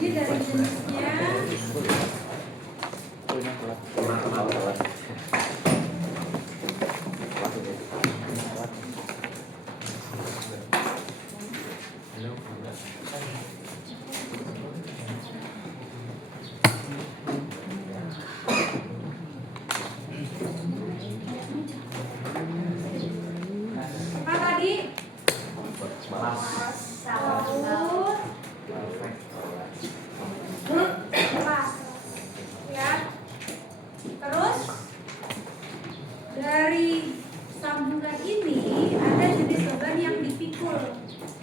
Jadi dari jenisnya apa tadi? Pas. Ya. Terus dari sambungan ini ada jenis beban yang dipikul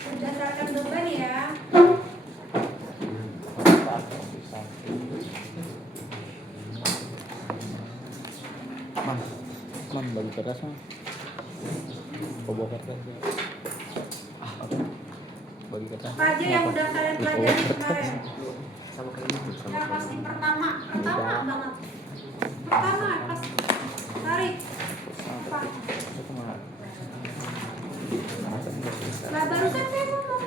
berdasarkan beban ya. Mam bagi keras mah. Bobokar kan. Bagi keras. Apa aja yang udah kalian pelajari kemarin? Sama kayak gitu. Yang pasti pertama banget. Pertama pas tarik. Apa? Lah barusan saya ngomong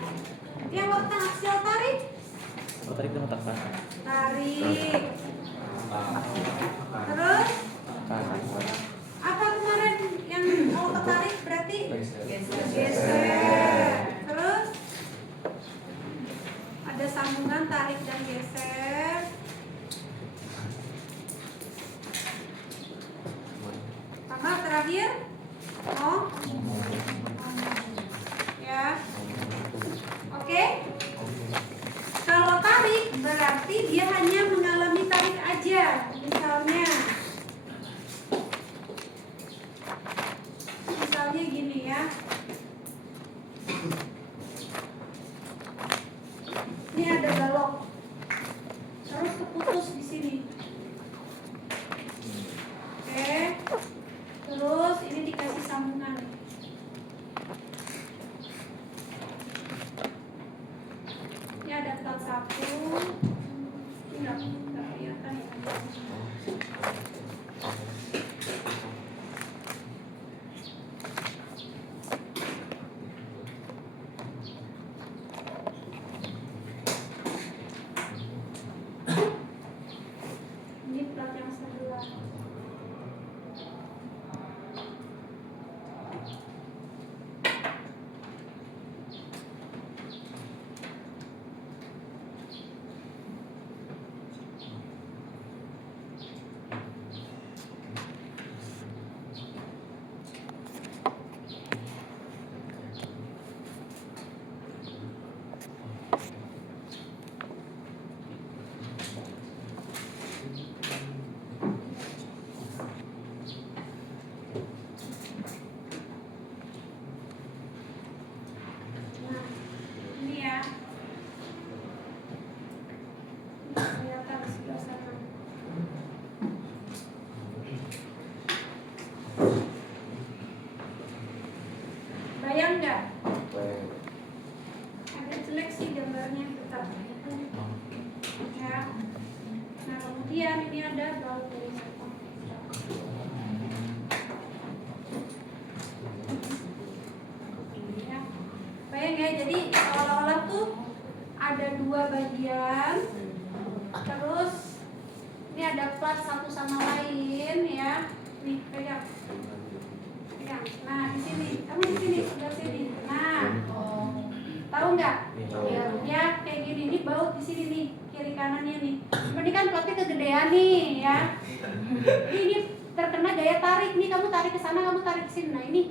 yang waktu hasil tarik. Tarik sama tekan. Tarik. Terus apa kemarin yang mau tarik berarti geser. Terus ada sambungan tarik dan geser. Sama terakhir ya. Oke. Kalau tarik berarti dia hanya mengalami tarik aja. Misalnya gini ya. Ini ada balok. Terus keputus di sini. Oke. Terus ini dikasih sambungan. Ini ada plat 1. Ini enggak kelihatan ya. Ini plat yang sebelah. Nah, ini ya. Kelihatan di sebelah sana. Bayang nggak? Agak jelek sih gambarnya tetap. Ya. Nah kemudian ini ada baut dari satu. Ya. Bayang ya, jadi seolah-olah tuh ada dua bagian. Terus ini ada plat satu sama lain ya. Nih pegang. Pegang. Nah di sini, kamu di sini, sebelah sini. Nah, tahu nggak? Ya kayak gini. Ini baut di sini nih, kiri kanannya nih. Ini kan platnya kegedean nih ya. Ini terkena gaya tarik nih. Kamu tarik ke sana, kamu tarik ke sini. Nah ini.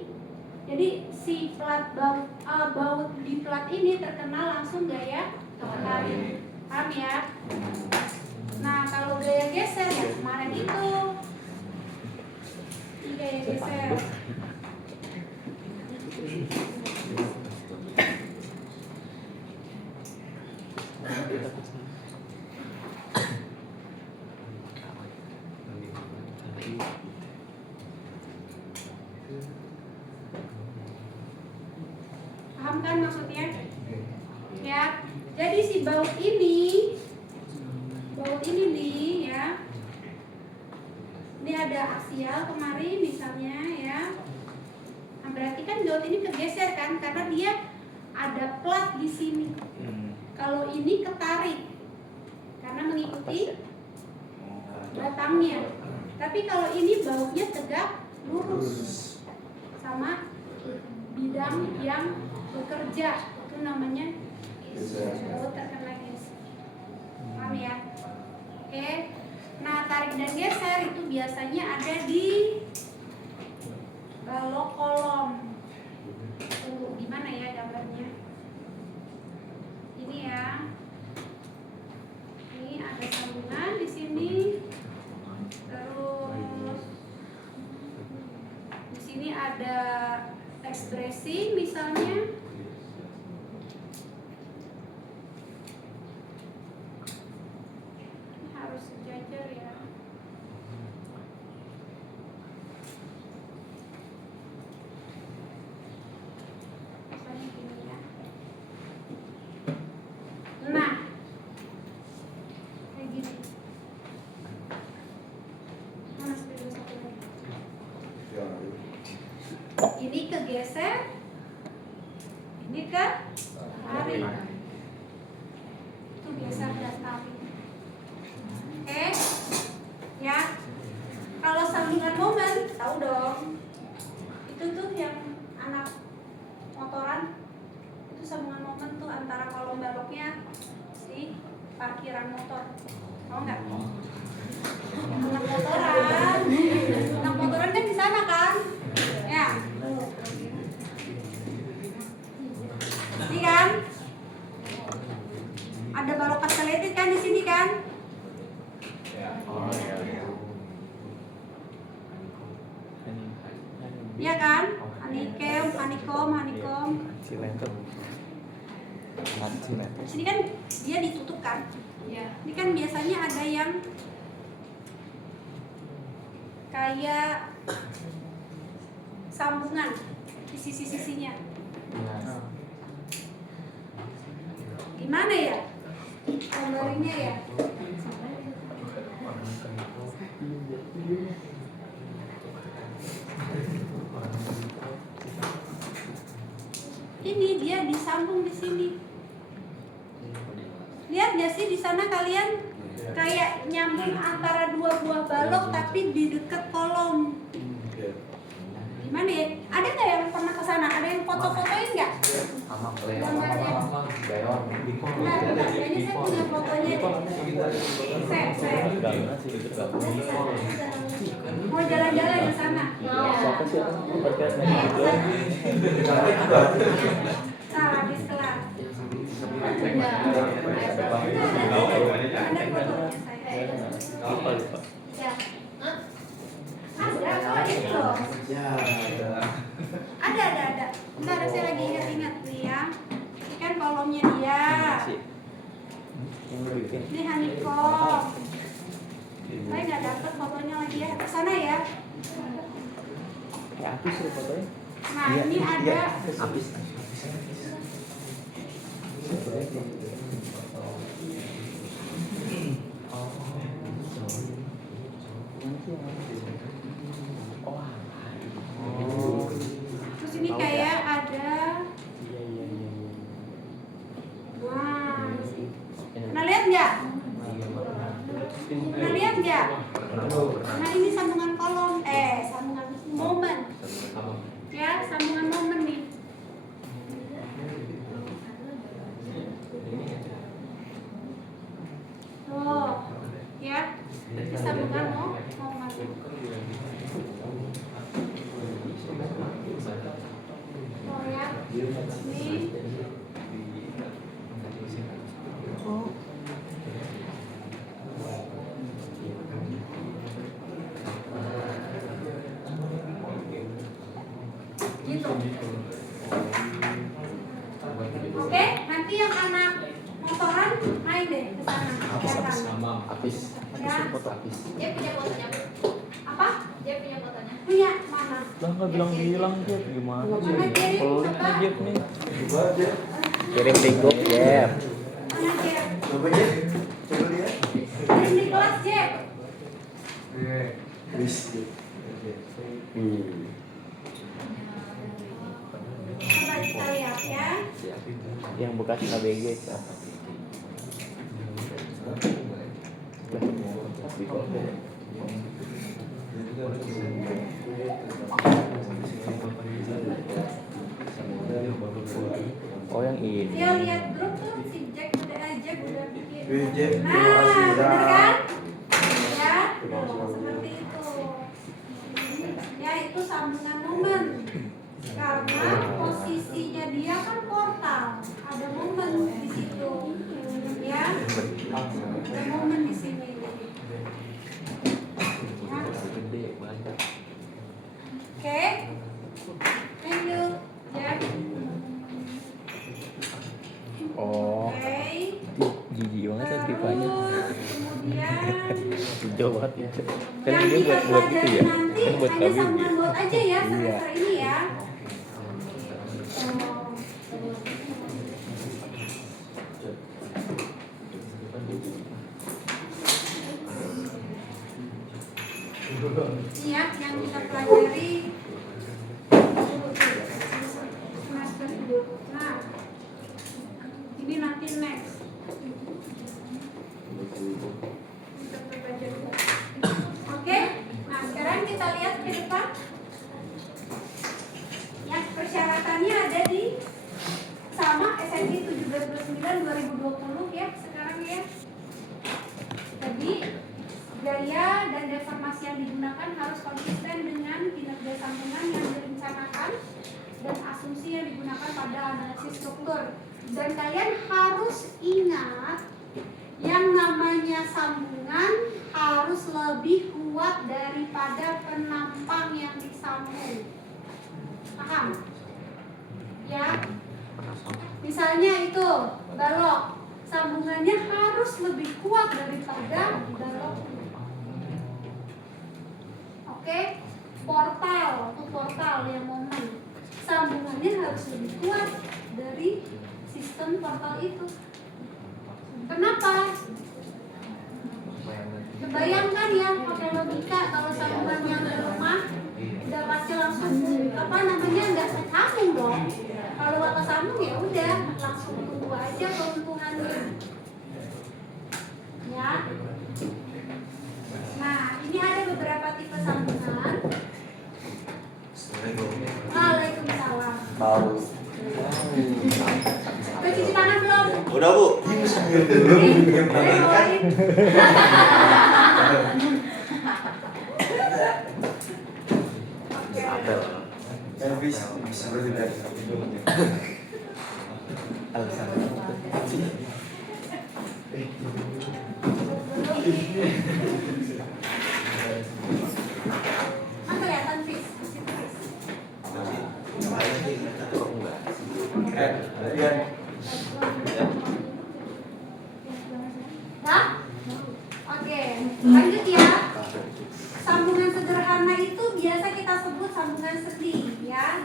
Jadi si plat baut di plat ini terkena langsung gaya tarik. Paham ya? Nah kalau gaya geser ya kemarin itu. Ini gaya geser. Paham kan maksudnya? Ya. Jadi si baut ini nih ya. Ini ada aksial kemarin misalnya ya. Nah, berarti kan baut ini kegeser kan karena dia ada plat di sini. Kalau ini ketarik karena mengikuti batangnya. Tapi kalau ini bautnya tegak lurus sama bidang yang bekerja, itu namanya baut terkena geser. Paham ya? Oke. Nah, tarik dan geser itu biasanya ada di balok kolom. Tunggu, gimana ya gambarnya? Ini ya. Ini ada sambungan di sini. Terus di sini ada ekspresi misalnya. Ini harus sejajar ya. Misalnya gini ya. Nah, kayak gini. Mana sepeda satu lagi? Ini kegeser, ini ke tarik. Itu geser dan tarik. Oke, ya. Kalau sambungan momen, tahu dong. Itu tuh yang anak motoran, itu sambungan momen tuh antara kolom baloknya di parkiran motor. Tahu nggak? Anak motoran kan di sana kan? Ya. Ini kan? Ada balok kaseletit kan di sini kan? Iya kan? Honeycomb. Di sini kan dia ditutup kan? Ini kan biasanya ada yang kayak sambungan di sisi-sisinya. Gimana ya? Gambarnya ya? Ini dia disambung di sini. Lihat nggak sih di sana kalian kayak nyambung antara dua buah balok tapi di dekat kolom. Gimana ya? Ada nggak yang pernah ke sana? Ada yang foto-fotoin nggak? Gambarnya. Enggak, kayaknya saya punya fotonya deh. Saya. Mau jalan-jalan ke sana. Siapa sih? Nah, habis kelar. Ada fotonya saya. Lupa. Ada kok itu. Ada. Bentar, saya lagi ingat-ingat nih ya. Ini kan kolomnya dia. Ini honeycomb. Saya nggak dapet fotonya lagi ya. Kesana ya. Ya, habis fotonya. Nah, ini ada. Habis. Terus ini kayak ada. Wah, pernah lihat nggak? Pernah lihat nggak? Nah, ini sambungan kolom, sambungan momen. Ya, sambungan momen nih. Tuh, ya, ini sambungan momen. Oh ya, ini. Gitu. Oke, nanti yang anak motoran main deh ke sana. Habis. Ya. Dia punya fotonya. Apa? Dia punya fotonya. Punya mana? Lah nggak bilang Jeff gimana? Mana kirim? Pelit nih Jeff nih. Jeff. Kirim di grup Jeff. Mana Jeff? Coba Jeff. Coba dia. Kirim di kelas Jeff. Wis. Apa? kita lihat ya. Yang bekas ABG itu. Oh yang ini. Dia lihat grup tuh si Jack udah bikin. Wih, Jack, Nah, terima kasih, bener Jack. kan? Ya, Terima kasih. seperti itu. Ya itu sambungan momen. Karena posisinya dia kan portal, ada momen di situ. Ya, ada momen di sini. Ya. Gede banyak. Oke, thank you, Jack. Oh, Oke. jijik banget ya tipanya. Terus kemudian Hijau banget itu. Kan yang dia kita buat itu pelajari ya. nanti Kan buat hanya ABG. sambungan baut aja ya semester ini ya. Ini ya yang kita pelajari semester ini. Nah, ini nanti next. Kita pelajari. Oke, nah sekarang kita lihat ke depan. Yang persyaratannya ada di sama SNI 1729 2020 ya sekarang ya. Jadi gaya dan deformasi yang digunakan harus konsisten dengan kinerja sambungan yang direncanakan dan asumsi yang digunakan pada analisis struktur. Dan kalian harus ingat yang namanya sambungan harus lebih kuat daripada penampang yang disambung. Paham? Ya. Misalnya itu balok, sambungannya harus lebih kuat daripada balok. Oke, portal yang momen, sambungannya harus lebih kuat dari sistem portal itu. Kenapa? Kebayangkan ya pakai logika kalau sambungan yang lemah udah pasti langsung nggak tersambung dong. Kalau nggak tersambung ya udah langsung tunggu aja keuntungannya. Ya. Nah ini ada beberapa tipe sambungan. Waalaikumsalam. Tahu. Udah cuci tangan belum? Udah, Bu. Ini sambil dulu. Bawain. Apel. Elvis bisa berbeda. Alasan. Kan kelihatan Fis. Kok enggak? Lihat. Nah, oke, lanjut ya. Sambungan sederhana itu biasa kita sebut sambungan sedi, ya.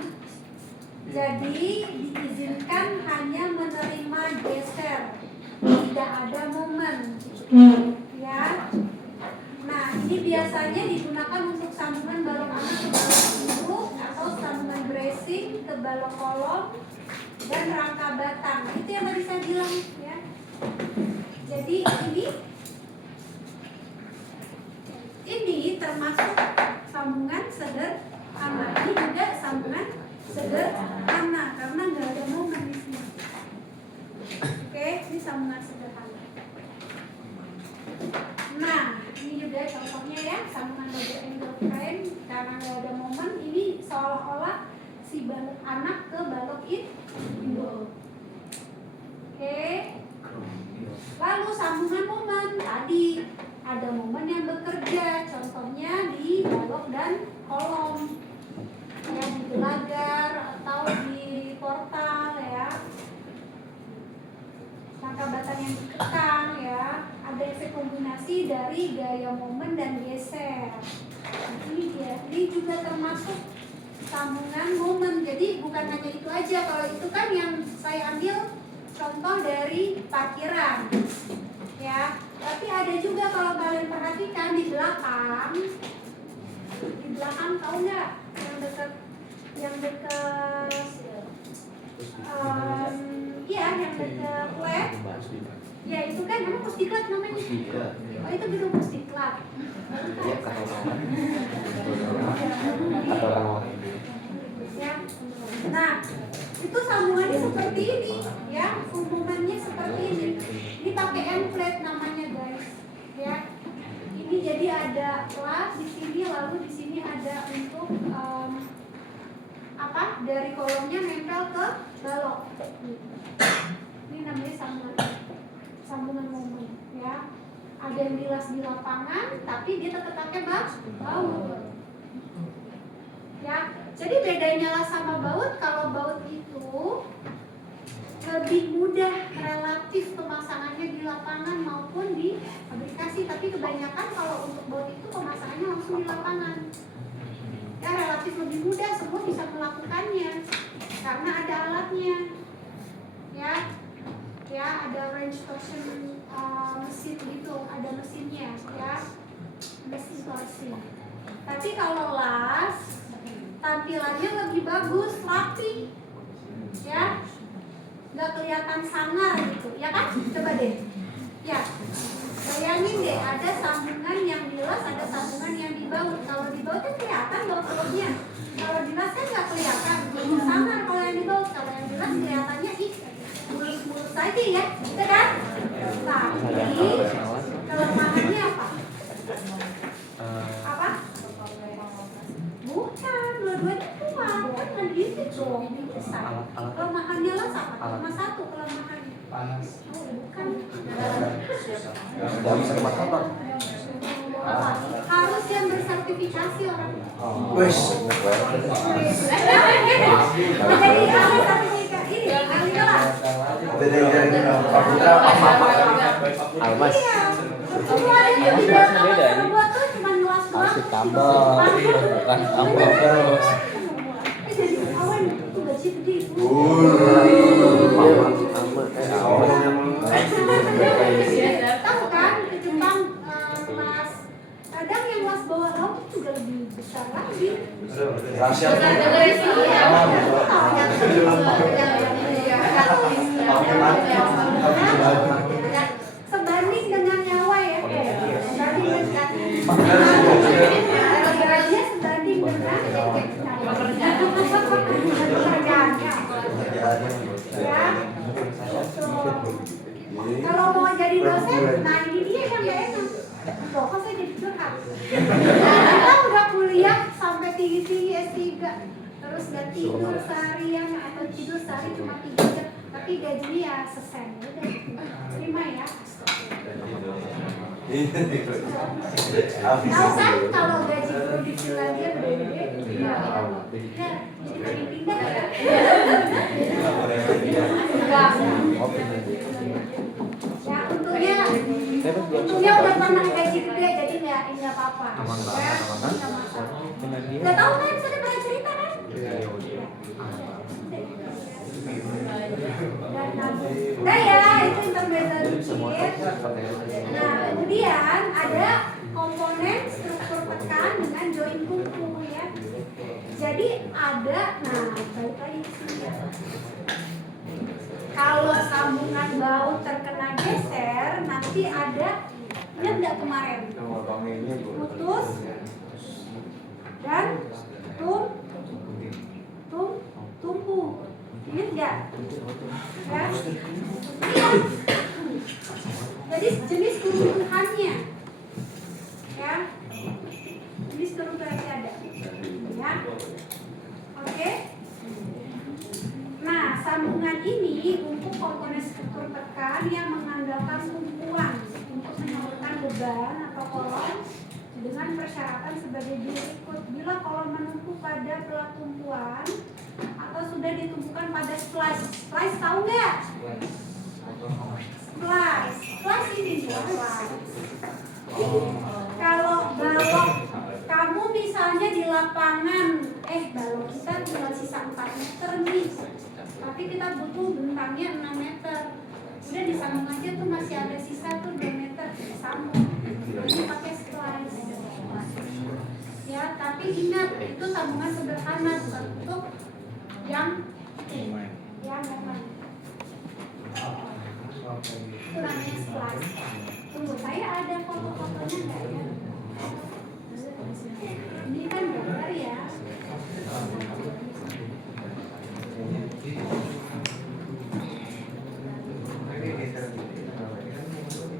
Jadi diizinkan hanya menerima geser, tidak ada momen, ya. Nah, ini biasanya digunakan untuk sambungan balok anak ke balok induk atau sambungan bracing ke balok kolom dan rangka batang. Itu yang tadi saya bilang, ya. Jadi ini termasuk sambungan sederhana. Ini juga sambungan sederhana karena nggak ada momen di sini. Oke, ini sambungan sederhana. Nah, ini juga contohnya ya, sambungan double angle frame karena nggak ada momen. Ini seolah-olah si balok anak ke balok induk. Oke. Lalu sambungan momen tadi ada momen yang bekerja, contohnya di balok dan kolom, ya di gelagar atau di portal ya. Rangka batang yang dikekang ya, ada efek kombinasi dari gaya momen dan geser. Ini dia, ini juga termasuk sambungan momen. Jadi bukan hanya itu aja, kalau itu kan yang saya ambil contoh dari parkiran ya, tapi ada juga kalau kalian perhatikan di belakang tahu nggak yang dekat Ya itu kan nama pusdiklat namanya. Pusdiklat. Oh itu gedung pusdiklat. Iya kan orang. Ya. Nah itu sambungannya seperti ini, ya hubungannya seperti ini. Ini pakai template namanya guys, ya. Ini jadi ada kelas di sini, lalu di sini ada untuk dari kolomnya nempel ke balok. Ini namanya sambungan momen, ya. Ada yang dilas di lapangan, tapi dia tetap pakai baut. Ya, jadi bedanya las sama baut, kalau baut itu lebih mudah relatif pemasangannya di lapangan maupun di aplikasi, tapi kebanyakan kalau untuk baut itu pemasangannya langsung di lapangan. Ya, relatif lebih mudah, semua bisa melakukannya karena ada alatnya. Ya, ada range torsion mesin gitu, ada mesinnya, ya, mesin torsi. Tapi kalau las tampilannya lebih bagus, rapi, ya, nggak kelihatan sangar gitu, ya kan? Coba deh, ya, bayangin deh, ada sambungan yang dilas, ada sambungan yang dibaut. Kalau dibaut kan kelihatan baut-bautnya, kalau dilas kan nggak kelihatan, sangar kalau yang dibaut. Kalau yang dilas kelihatannya mulus-mulus saja ya, gitu kan? Tapi kelemahannya apa? Apa? Bukan, dua-duanya kuat, kan nggak gitu dong, besar. Kelemahannya lah apa? Cuma satu kelemahannya. Panas. Oh, bukan. Nggak bisa kemana-mana. Harus yang bersertifikasi orang. Wes. Jadi ada sertifikat ini, ahli kelas. Dari Pak Putra. Almas. Iya. Semua yang tidak buat tuh cuma luas doang. Masih tambah. Bukan tambah terus. Jadi kawan itu gaji gede. Tahu kan ke Jepang kelas kadang yang kelas bawah laut juga lebih besar lagi. Rahasia. Sebanding dengan nyawa ya. Sebanding dengan pekerjaannya. Ya. Kalau mau jadi dosen, nah ini dia yang gak enak. Loh, kok saya jadi curhat? Kita udah kuliah sampai tinggi-tinggi S3, terus gak tidur seharian atau tidur sehari cuma 3 jam, tapi gajinya ya sesen. Udah, terima ya. Tahu kan kalau gaji di Finlandia lebih gede? Iya. Ya, jadi pindah ya. Ya, untungnya udah pernah gaji gede, jadi nggak apa-apa. Aman banget, aman banget. Nggak tahu kan, sudah pernah cerita kan? Nah ya, itu intermezzo dikit. Nah, kemudian ada komponen struktur tekan dengan join kuku ya. Jadi ada, nah balik lagi ke sini ya. Kalau sambungan baut terkena geser, nanti ada, ingat nggak kemarin? Putus dan tumbuh. Ingat nggak? Ya? Iya. Jadi jenis keruntuhannya, ya, jenis keruntuhannya ada, ya. Oke. Nah, sambungan ini untuk komponen struktur tekan yang mengandalkan tumpuan untuk menyalurkan beban atau kolom dengan persyaratan sebagai berikut. Bila kolom menumpuk pada pelat tumpuan atau sudah ditumpukan pada splice. Splice tahu nggak? Splice ini splice. Kalau balok kamu misalnya di lapangan, balok kita tinggal sisa 4 meter nih, tapi kita butuh bentangnya 6 meter. Udah disambung aja tuh, masih ada sisa tuh 2 meter, sambung. Ini pakai splice. Ya, tapi ingat itu sambungan sederhana, untuk yang momen. Itu namanya gambarnya enggak ya? Ini kan gambar ya.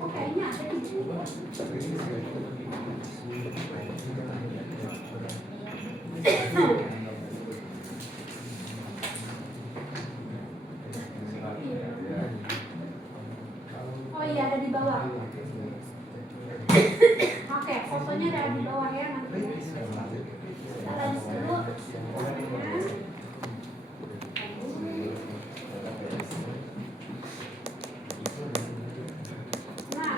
Oh kayaknya ada di sini. Oh iya ada di bawah. Oke, fotonya ada di bawah ya nanti. Kita lanjut dulu. Nah,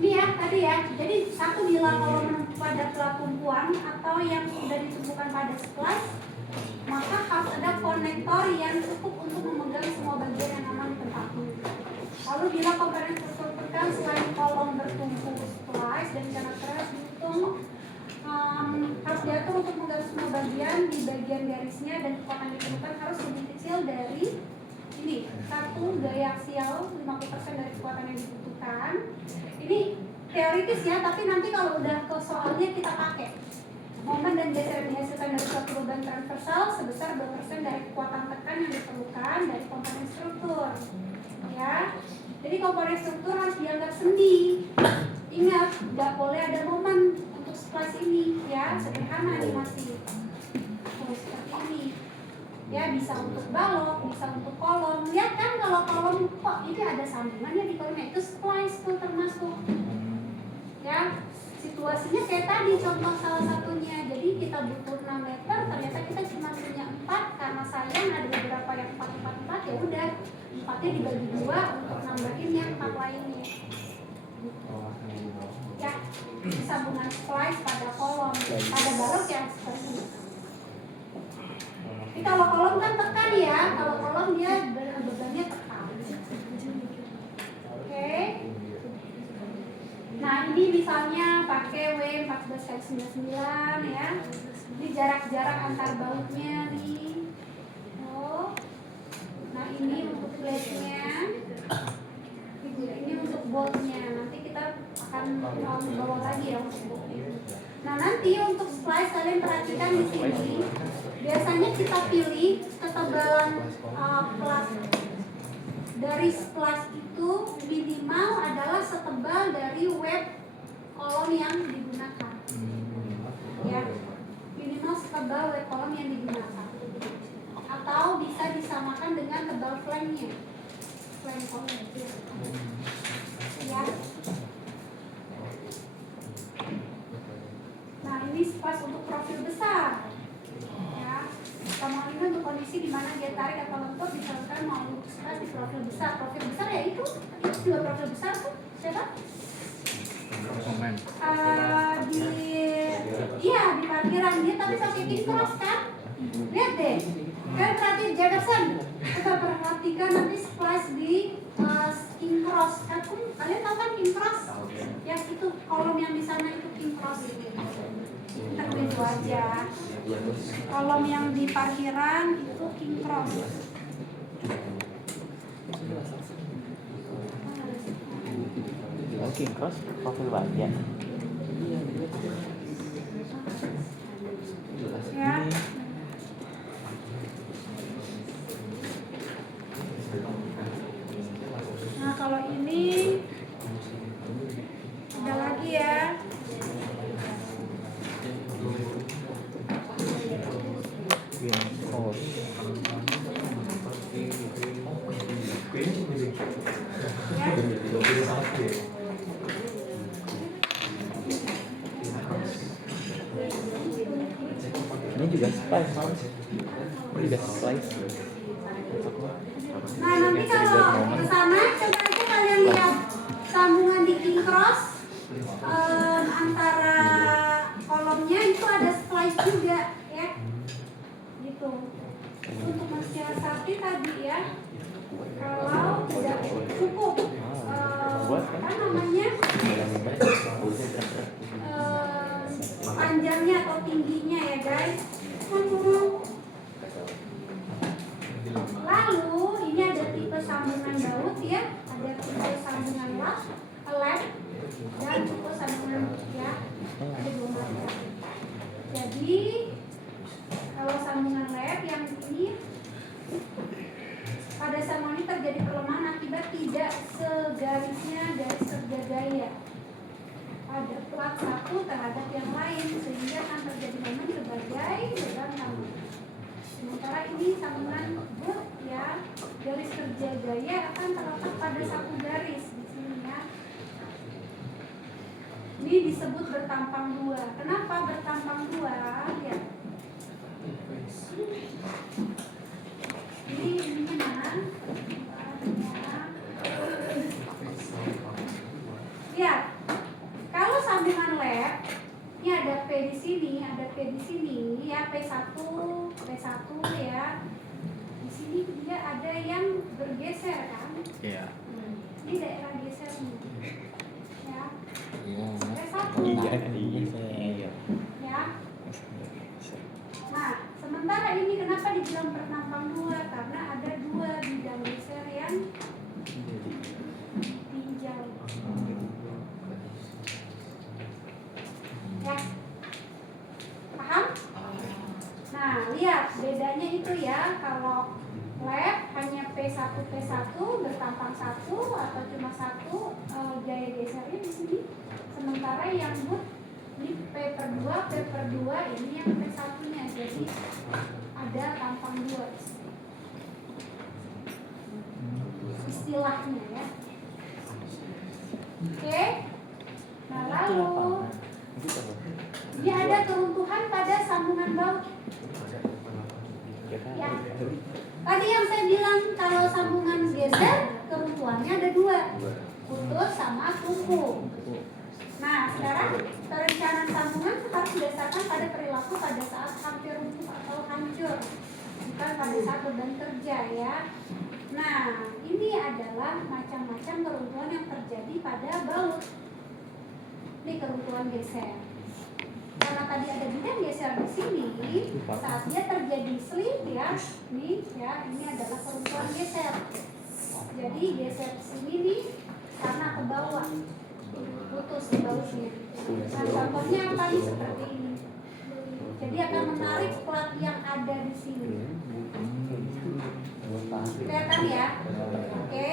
ini ya tadi ya. Jadi satu bila kolom pada tumpuan atau yang sudah ditumpukan pada splice, maka harus ada konektor yang cukup untuk memegang semua bagian yang aman di tempatnya. Lalu bila komponen struktur tekan selain kolom bertumpu splice dan konektor harus dihitung harus diatur untuk memegang semua bagian di bagian garisnya dan kekuatan yang diperlukan harus lebih kecil dari ini 1 gaya aksial 50% dari kekuatan yang dibutuhkan. Ini teoritis ya, tapi nanti kalau udah ke soalnya kita pakai momen dan geser yang dihasilkan dari suatu beban transversal sebesar 2% dari kekuatan tekan yang diperlukan dari komponen struktur. Ya, jadi komponen struktur harus dianggap sendi. Ingat, nggak boleh ada momen untuk splice ini, ya sederhana animasi. Seperti ini. Ya bisa untuk balok, bisa untuk kolom. Lihat kan kalau kolom kok ini ada sambungannya di kolomnya itu splice tuh termasuk. Ya, situasinya kayak tadi contoh salah satunya. Jadi kita butuh 6 meter, ternyata kita cuma punya 4 karena sayang ada beberapa yang 4 ya udah 4-nya dibagi 2 untuk nambahin yang 4 lainnya. Ya, sambungan splice pada kolom, pada balok yang seperti ini. Jadi kalau kolom kan tekan ya, kalau kolom dia bebannya tekan. Oke. Nah ini misalnya pakai W14x99 ya. Ini jarak-jarak antar bautnya nih. Oh. Nah ini untuk plate-nya. Ini untuk boltnya. Nanti kita akan bawa lagi ya untuk boltnya. Nah nanti untuk splice kalian perhatikan di sini. Biasanya kita pilih ketebalan plat dari splice itu minimal adalah setebal dari web kolom yang digunakan. Ya, minimal setebal web kolom yang digunakan. Atau bisa disamakan dengan tebal flank-nya. Flank kolom itu. Ya. Nah ini splice untuk profil besar. Sama ini untuk kondisi di mana dia tarik atau lentur disalurkan mau splice di profil besar. Profil besar ya itu juga profil besar tuh siapa? Di parkiran dia tapi pakai king cross kan? Lihat deh, kalian perhatiin Jefferson. Kita perhatikan nanti splice di king cross. Kalian tahu kan king cross? Yang itu kolom yang di sana itu king cross. Kita begitu aja. Kolom yang di parkiran itu king cross. King cross profil baja. Ya. Nah kalau ini ada lagi ya. Ini juga splice, ini juga splice. Nah nanti kalau ke sana coba aja kalian lihat sambungan di king cross antara kolomnya itu ada splice juga ya, gitu. Untuk mensiasati tadi ya, kalau tidak cukup apa namanya panjangnya atau tingginya ya guys. Lalu ini ada tipe sambungan baut ya, ada tipe sambungan lap tidak segarisnya garis kerja gaya pada plat satu terhadap yang lain sehingga akan terjadi momen sebagai beban kamu. Sementara ini sambungan boot ya, garis kerja gaya akan terletak pada satu garis di sini ya. Ini disebut bertampang dua. Kenapa bertampang dua? Ya. Ini mana? Ya. Kalau sambungan lab, ini ada P di sini, ada P di sini, ya P1 ya. Di sini dia ada yang bergeser kan? Iya. Ini daerah gesernya. Ya. Iya. P1. Iya. Ya. Nah, sementara ini kenapa dibilang bertampang dua? Karena ada dua bidang geser yang tinjau. Ya, paham? Nah, lihat bedanya itu ya. Kalau lab hanya P1 bertampang satu atau cuma satu gaya gesernya di sini. Sementara yang boot ini P/2 ini yang P1-nya. Jadi ada tampang dua istilahnya ya. Oke. Nah, lalu ini ada keruntuhan pada sambungan baut. Ya. Tadi yang saya bilang kalau sambungan geser keruntuhannya ada dua, putus sama tumbuh. Nah, sekarang perencanaan sambungan harus berdasarkan pada perilaku pada saat hampir runtuh atau hancur, bukan pada saat beban kerja ya. Nah, ini adalah macam-macam keruntuhan yang terjadi pada baut. Ini keruntuhan geser. Karena tadi ada bidang geser di sini, saat dia terjadi slip ya, nih ya, ini adalah keruntuhan geser. Jadi geser di sini nih karena ke bawah, putus di bautnya. Nah, contohnya apa nih seperti ini. Jadi akan menarik plat yang ada di sini. Kelihatan ya? Oke,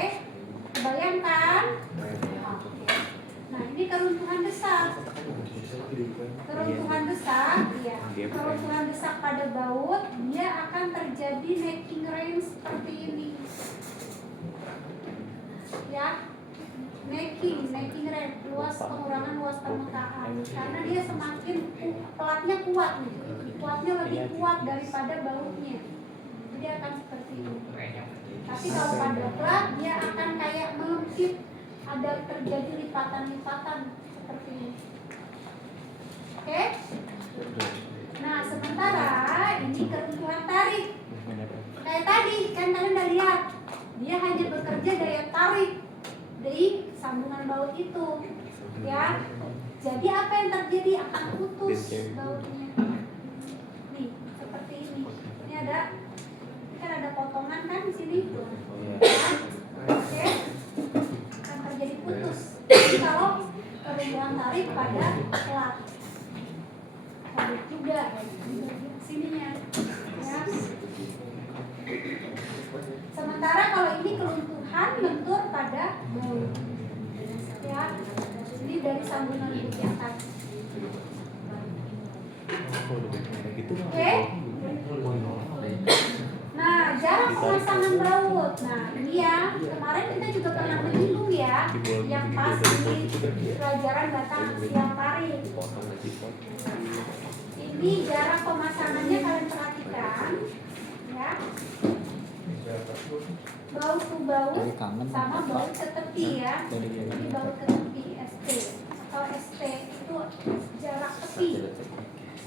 bayangkan. Nah, ini keruntuhan desak. Keruntuhan desak, ya. Keruntuhan desak pada baut, dia akan terjadi necking range seperti ini. Ya, necking range, pengurangan luas permukaan. Karena dia semakin pelatnya kuat nih, kuatnya lebih kuat daripada bautnya. Jadi akan seperti ini. Tapi kalau pada plat, dia akan kayak melempit, ada terjadi lipatan-lipatan seperti ini. Oke? Nah, sementara ini keruntuhan tarik. Kayak tadi, kan kalian udah lihat, dia hanya bekerja daya tarik dari sambungan baut itu, ya. Jadi apa yang terjadi akan putus bautnya. Nih, seperti ini. Ini kan ada potongan kan di sini. Oke, akan terjadi putus. Jadi kalau keruntuhan tarik pada plat, tarik juga sininya, ya. Sementara kalau ini keruntuhan lentur pada baut, ya. Ini dari sambungan yang tadi. Oke. Nah, jarak pemasangan baut. Nah, ini ya, kemarin kita juga pernah menyinggung ya, yang pas di pelajaran batang siang tarik. Ini jarak pemasangannya kalian perhatikan, ya. Baut ke baut sama baut ke tepi ya. Ini baut ke tepi ST. Kalau ST itu jarak tepi.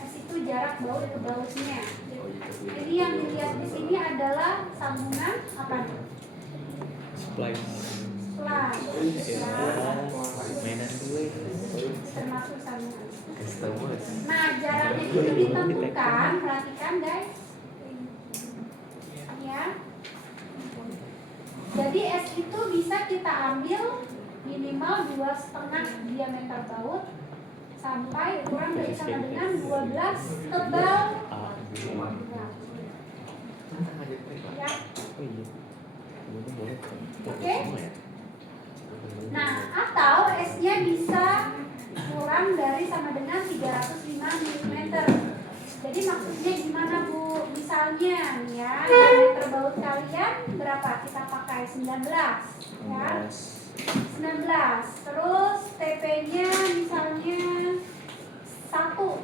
S itu jarak baut ke bautnya. Jadi yang dilihat di sini adalah sambungan apa? Splice. Termasuk sambungan. Nah, jaraknya itu ditentukan, perhatikan guys. Ya. Jadi S itu bisa kita ambil minimal 2,5 diameter baut sampai kurang dari sama dengan 12 tebal. Ya. Oke. Nah, atau S-nya bisa kurang dari sama dengan 305 mm. Jadi maksudnya gimana Bu? Misalnya nih ya, diameter baut kalian berapa? Kita pakai 19 ya. 19. Terus TP-nya misalnya 1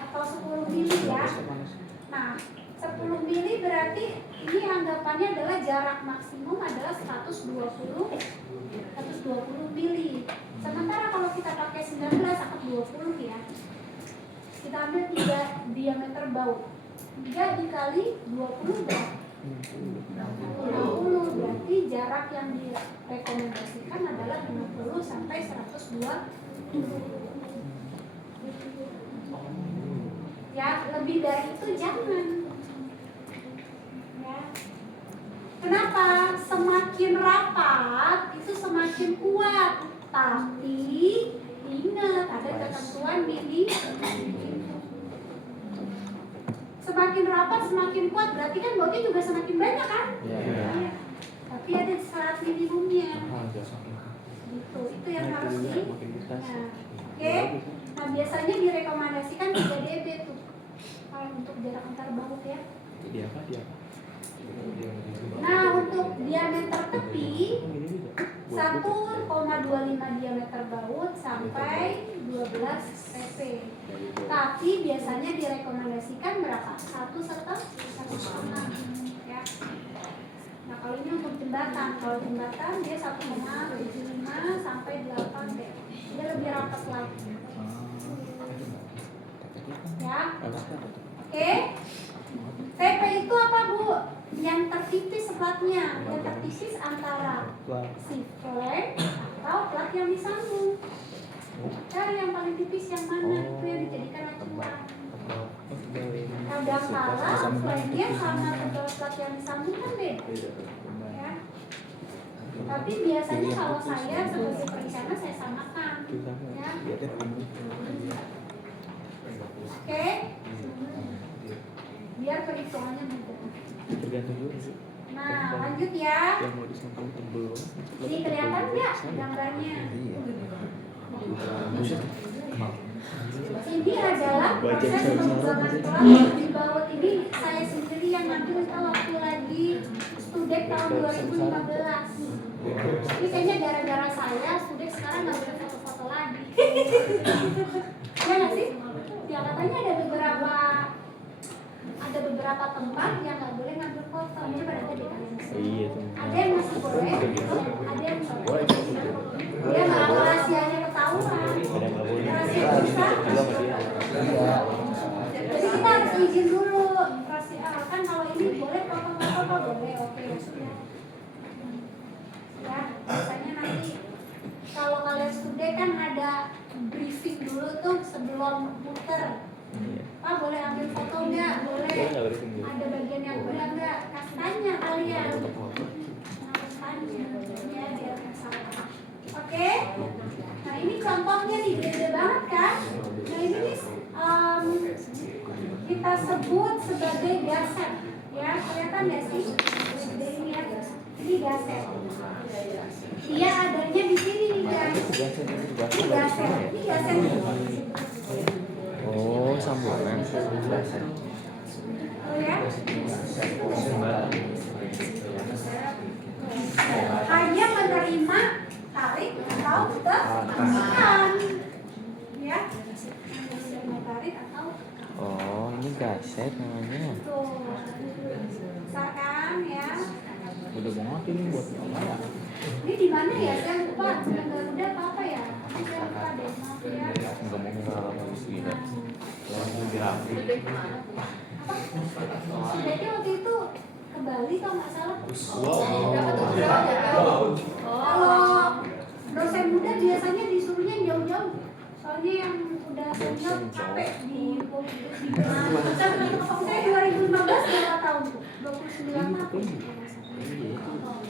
atau 10 mili ya. Nah, 10 mili berarti ini anggapannya adalah jarak maksimum adalah 120 mili. Sementara kalau kita pakai 19 atau 20 ya, kita ambil 3 diameter baut, 3 dikali 20 berapa? 60. Berarti jarak yang direkomendasikan adalah 50 sampai 120. Ya, lebih dari itu jangan. Ya. Kenapa? Semakin rapat itu semakin kuat. Tapi ingat ada ketentuan mili. Semakin rapat semakin kuat, berarti kan bautnya juga semakin banyak kan? Ya. Tapi ada syarat minimumnya. Gitu. Itu yang harus di. Nah, oke. Nah, biasanya direkomendasikan 3 dB tuh. Kalau untuk jarak antar baut ya. Dia apa? Nah, untuk diameter tepi 1,25 diameter baut sampai 12 cc. Tapi biasanya direkomendasikan berapa? 1,5 ya. Nah, kalau ini untuk jembatan, kalau jembatan dia 1,75 sampai 8 deh. Dia lebih rapat lagi. Ya. Oke. TP itu apa Bu? Yang tertipis platnya, yang tertipis antara si flank atau plat yang disambung. Cari yang paling tipis yang mana, itu yang dijadikan acuan. Kadang-kala flanknya sama tebal plat yang disambung kan beda. Ya. Tapi biasanya kalau saya sebagai perencana saya samakan. Ya. Oke. Biar perhitungannya mudah. Tergantung juga sih. Nah, lanjut ya. Yang mau disambung tebel. Ini kelihatan nggak gambarnya? Ini adalah proses pengembangan plat di baut ini. Saya sendiri yang ngambil waktu lagi studek tahun 2015. Ini kayaknya gara-gara saya studek sekarang nggak boleh foto-foto lagi. Ya nggak sih? Ya katanya ada beberapa tempat yang nggak boleh ngambil foto. Coba nanti dikasih. Iya tuh. Ada yang masih boleh, ada yang nggak boleh. Dia nggak rahasianya ketahuan. Ada nggak boleh. Rahasia bisa. Bilang sama dia. Jadi kita harus izin dulu. Rahasia kan kalau ini boleh foto-foto boleh, oke sudah. Ya, biasanya nanti kalau kalian studi kan ada briefing dulu tuh sebelum muter. Pak boleh ambil foto nggak? Boleh. Ada bagian yang boleh nggak? Kasih tanya kalian. Harus tanya ya biar nggak salah. Oke. Nah ini contohnya nih beda banget kan? Nah ini nih kita sebut sebagai gaset. Ya kelihatan nggak sih? Ini ya. Ini gaset. Dia adanya di sini nih guys. Ini gaset. Ini gaset. Oh, sambungan. Oh ya. Hanya menerima tarik atau tekan. Ya. Menerima tarik atau Oh, ini gaset namanya. tuh. Misalkan ya. Udah banget ini buat apa? Ini di mana ya? Saya lupa. Udah apa ya? Saya lupa deh. Maaf ya. Enggak mau ngomong apa sih ini. Apa? Sudahnya waktu itu ke Bali kalau nggak salah. Kalau dosen muda biasanya disuruhnya jauh-jauh. Soalnya yang udah senior capek di saya 2015 berapa tahun tuh? 29 tahun.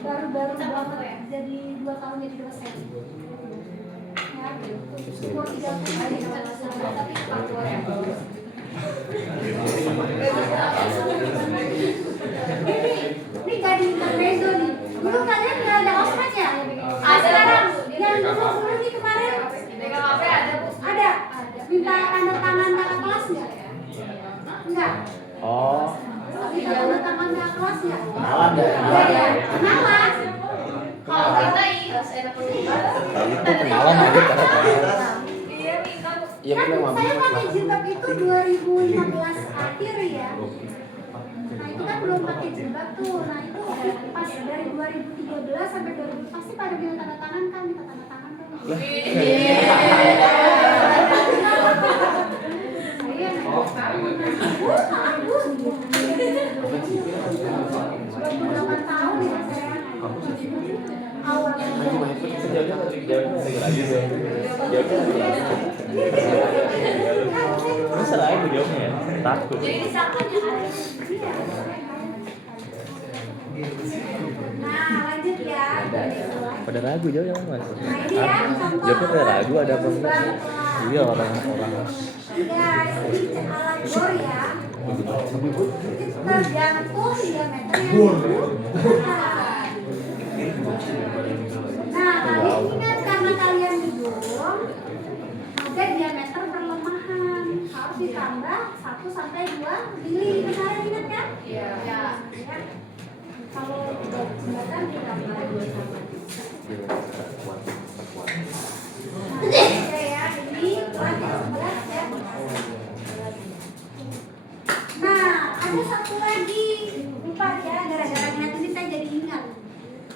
Baru-baru banget ya. Jadi 2 tahun jadi dosen. Ya, umur 30 hari kalau nggak salah. Tapi kepatuan ya. Ini jadi intermezzo nih. Dulu kalian nggak ada ospek ya? Sekarang kelasnya? Kenalan deh. Iya, kenalan. Kalau kita harus enak dulu. Itu kenalan aja karena Iya nih kan. iya Kan benar saya pakai jilbab itu 2015 akhir ya. Nah itu kan belum pakai jilbab tuh. Nah itu pas dari 2013 sampai 2000 pasti pada bilang tanda tangan kan, minta tanda tangan kan. Saya nanya tahun, bagus. 28 tahun ya saya. Awalnya. masa lain videonya ya takut Jadi disangkanya ada. Nah lanjut ya. pada ragu jauh ya mas Nah ini ya contoh. jawabnya pada ragu ada apa enggak iya orang-orang Guys, ini alat bor ya. Tergantung diameter yang dibutuhkan. Nah, kalian ingat karena kalian didorong, maka diameter perlemahan harus ditambah 1 sampai 2 mili. Kemarin ingat kan? Iya. Ya. Kalau jembatan ditambah 2 sama. Oke ya, ini lanjut 11 ya. Nah, ada satu lagi. Lupa ya, gara-gara ngeliat ini saya jadi ingat.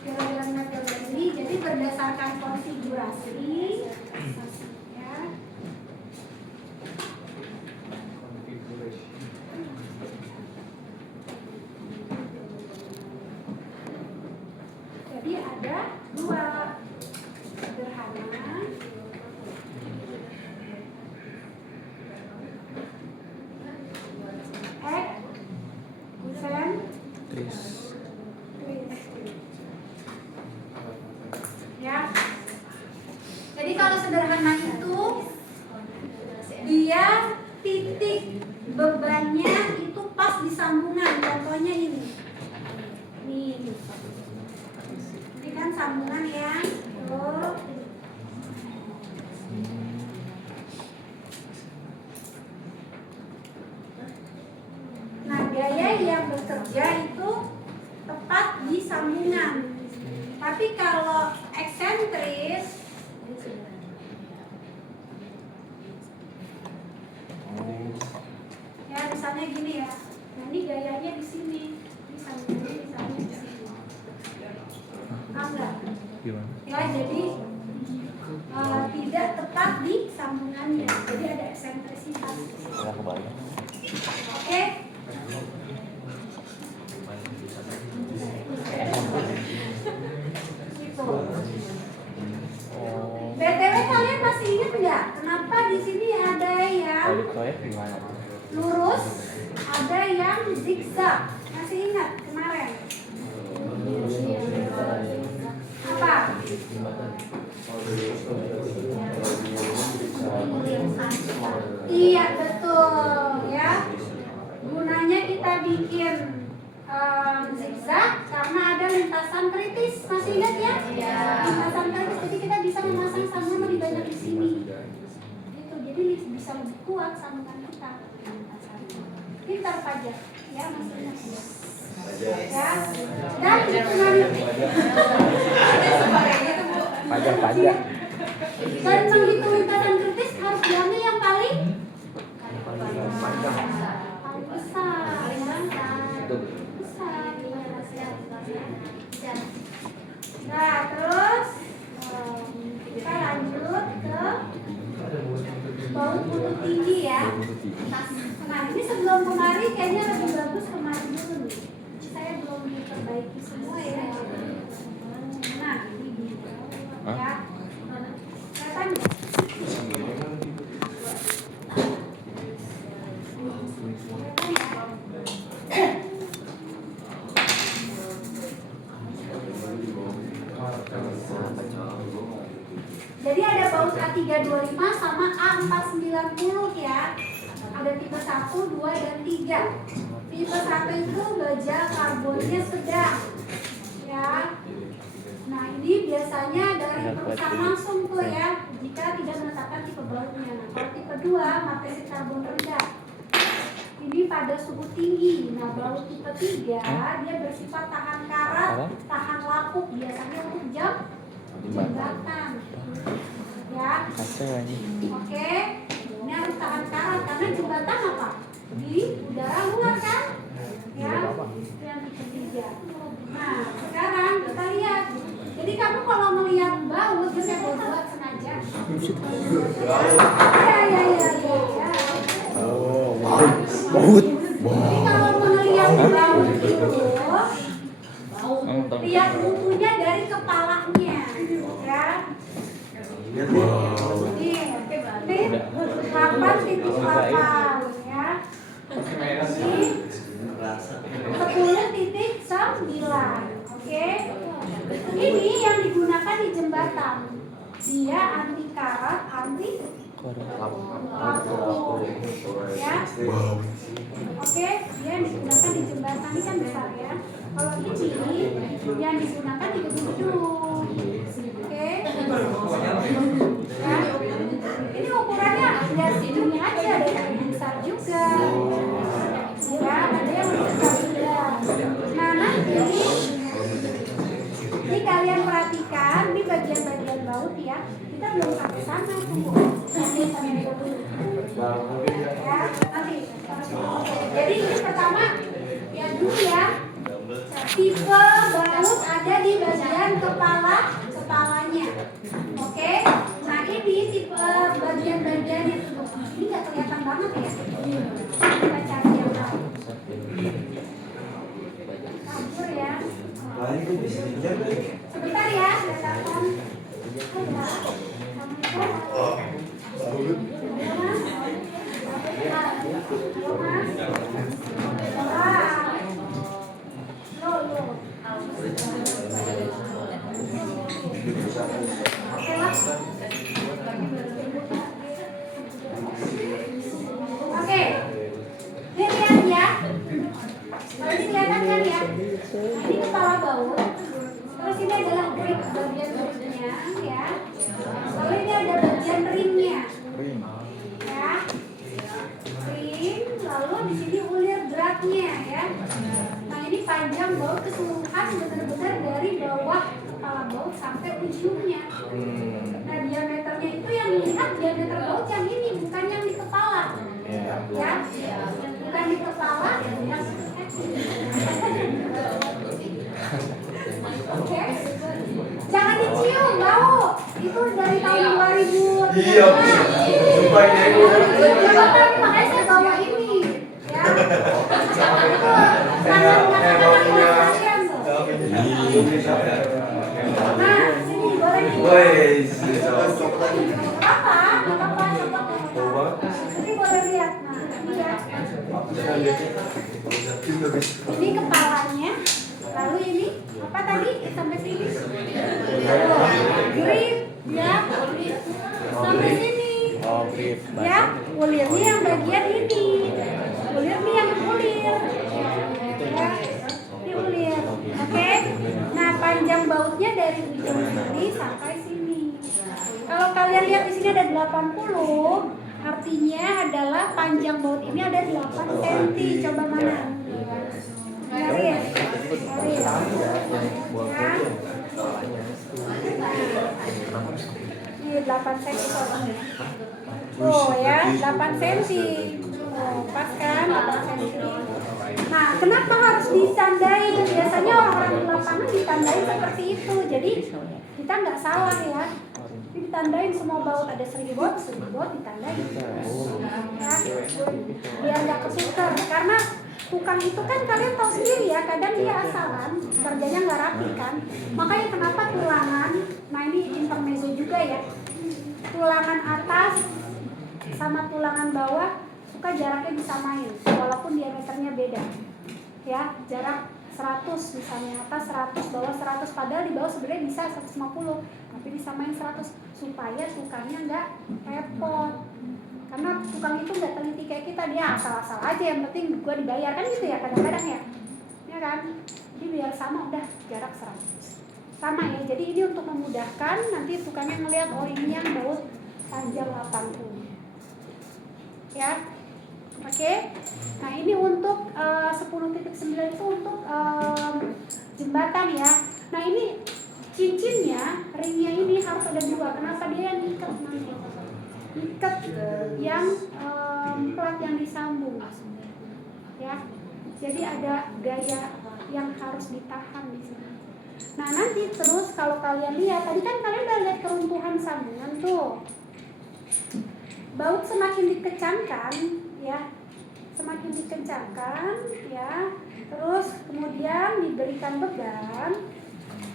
Gara-gara ngeliat ini, jadi berdasarkan konfigurasi ya. Jadi ada 2 sederhana. Tris Ya. Jadi kalau sederhana itu dia titik bebannya itu pas di sambungan. Contohnya ini. Nih. Ini kan sambungan ya. Tuh. Nah, gaya yang bekerja itu tepat di sambungan. Tapi kalau eksentris ya misalnya gini ya. Nah, ini gayanya di sini. Ini sambungannya misalnya di sini. Enggak. gimana Ya, jadi tidak tepat di sambungannya. Jadi ada eksentrisitas. ya kebayang Oke? Gitu. BTW kalian masih ingat nggak? Kenapa di sini ada yang kalau proyek gimana lurus, ada yang zigzag? Masih ingat kemarin? Apa? Iya betul ya. Gunanya kita bikin zigzag karena ada lintasan kritis. Masih ingat ya? Iya. Lintasan kritis, jadi kita bisa memasang sambungan lebih banyak di sini. Gitu, jadi bisa lebih kuat sambungan kita. Pintar pajak, ya masih ingat ya. Ya. Dan hitungan pajak dan menghitung lintasan kritis harus diambil yang paling besar. Nah, terus kita lanjut ke baut mutu tinggi ya. Nah, ini sebelum kemari kayaknya lebih bagus kemarin dulu nih. Saya belum diperbaiki semua ya. Nah, ini ya. Kelihatan nggak? Jadi ada baut A325 sama A490 ya. Ada tipe 1, 2, dan 3. Tipe 1 itu baja karbonnya sedang. Ya. Nah, ini biasanya dari perusahaan langsung tuh ya, jika tidak menetapkan tipe bautnya. Nah, kalau tipe 2 magnesit karbon rendah. ini pada suhu tinggi. Nah, baut tipe 3 dia bersifat tahan karat, tahan lapuk, biasanya untuk jembatan. Ya. Oke. Ini harus tahan karat karena jembatan apa? Di udara luar kan? Ya. Itu yang tipe 3. Nah, sekarang kita lihat. Jadi kamu kalau melihat baut, bisa buat sengaja. Ya. Oh, baut. Jadi kalau melihat baut itu, lihat mutunya dari kepalanya, ya. Ini 8.8, ya. Ini 10.9, oke. Ini yang digunakan di jembatan. Dia anti karat, anti lapuk, ya. Oke, dia yang digunakan di jembatan ini kan besar ya. Kalau ini yang digunakan di gedung-gedung, oke. Ya. Ini ukurannya nggak segini aja, ada yang lebih besar juga. Ya, ada yang lebih besar juga. Nah, nanti ini kalian perhatikan di bagian-bagian baut ya. Kita belum sampai sana, tunggu. Nanti sampai dulu. Ya, nanti. Jadi ini pertama ya dulu ya. Tipe baut ada di bagian kepalanya. Oke. Nah, ini tipe bagian-bagiannya tuh. Ini nggak kelihatan banget ya. Kita cari yang lain. Campur ya. Sebentar ya, datang. Oke, ini lihat ya. Kalau ini kelihatan kan ya? Ini kepala baut. Terus ini adalah grip bagian bautnya ya. Lalu ini ada bagian rimnya. Ya. Rim, lalu di sini ulir beratnya ya. Nah, ini panjang baut keseluruhan benar-benar dari bawah kepala baut sampai ujungnya. Nah, diameternya itu yang dilihat diameter baut yang ini, bukan yang di kepala. Ya. Bukan di kepala, yang oke. Jangan dicium, bau. Itu dari tahun 2000. Iya, sumpah ini aku. Makanya saya bawa ini. Ya. Nah, sini boleh nih. Wes, Apa? Sini boleh lihat. Nah, ini ya. Ini kepalanya. Lalu ini apa tadi sampai sini? Grip, ya. Sampai sini. Oh, grip. Ya, ulirnya yang bagian ini. Ulir nih yang ulir. Ya, ini ulir. Oke. Nah, panjang bautnya dari ujung sini sampai sini. Kalau kalian lihat di sini ada 80, artinya adalah panjang baut ini ada 8 cm. Coba mana? Garis. Garis. Ya. Ini 8 cm. Oh ya, 8 cm. Oh, pas kan 8 cm. Nah, kenapa harus ditandain? Biasanya orang-orang di lapangan ditandain seperti itu. Jadi kita nggak salah ya. Ditandain semua baut, ada 1000 baut ditandain. Ya, biar nggak ketukar. Karena tukang itu kan kalian tahu sendiri ya, kadang dia asalan, kerjanya nggak rapi kan. Makanya kenapa tulangan, nah ini intermezzo juga ya. Tulangan atas sama tulangan bawah suka jaraknya disamain, walaupun diameternya beda. Ya, jarak 100 misalnya, atas 100, bawah 100, padahal di bawah sebenarnya bisa 150, tapi disamain 100 supaya tukangnya nggak repot. Karena tukang itu nggak teliti kayak kita, dia asal-asal aja, yang penting gua dibayar kan gitu ya kadang-kadang ya. Ya kan? Jadi biar sama udah jarak 100. Sama ya. Jadi ini untuk memudahkan nanti tukangnya ngelihat oh ini yang baut panjang 80. Ya. Oke. Nah, ini untuk 10.9 itu untuk jembatan ya. Nah, ini cincinnya, ringnya ini harus ada 2. Kenapa dia yang ikat nanti? Ikat yang plat yang disambung. Ya. Jadi ada gaya yang harus ditahan di sini. Nah, nanti terus kalau kalian lihat, tadi kan kalian udah lihat keruntuhan sambungan tuh. Baut semakin dikencangkan ya, semakin dikencangkan ya, terus kemudian diberikan beban,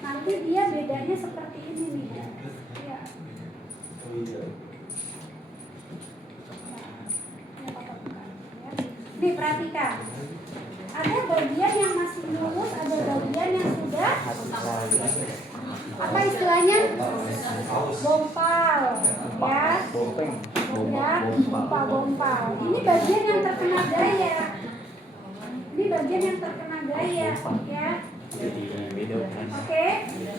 nanti dia bedanya seperti ini nih ya. Nih perhatikan, ada bagian yang masih lurus, ada bagian yang sudah apa istilahnya gompal ya. Ya, gompal. Ini bagian yang terkena gaya. Ini bagian yang terkena gaya, ya. Oke.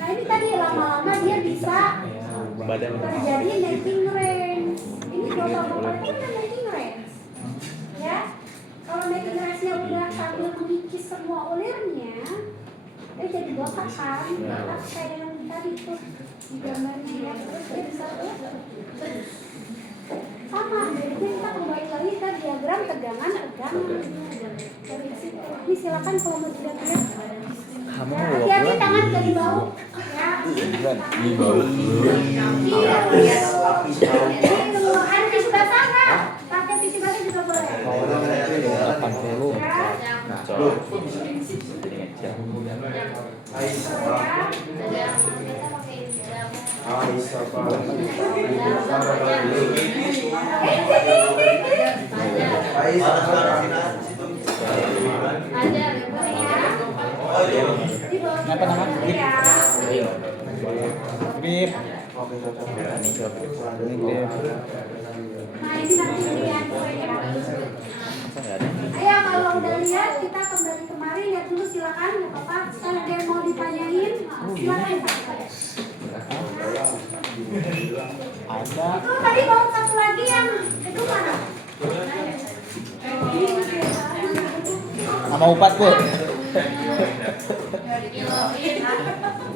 Nah, ini tadi lama-lama dia bisa terjadi netting range. Ini gompal-gompal itu kan netting range. Ya. Kalau netting range-nya udah sambil mengikis semua ulirnya, dia jadi botak kan. Botak kayak yang tadi tuh di gambarnya ya. Terus dia bisa sama, jadi kita kembali lagi ke diagram tegangan. Dari situ. Ini silakan kalau mau dilihat. Ya, hati-hati tangan ke di bawah. Ya. Di bawah. Iya. Ada tisu basah nggak? Pakai tisu basah juga boleh. 80. Ya. Apa nama? Grip. Nah, ini nanti lihat ya. Ayo kalau udah lihat kita kembali kemari, lihat dulu silakan, nggak apa-apa. Kalau ada yang mau ditanyain, silakan. Ada. Itu tadi mau satu lagi yang itu mana? Sama upat Bu.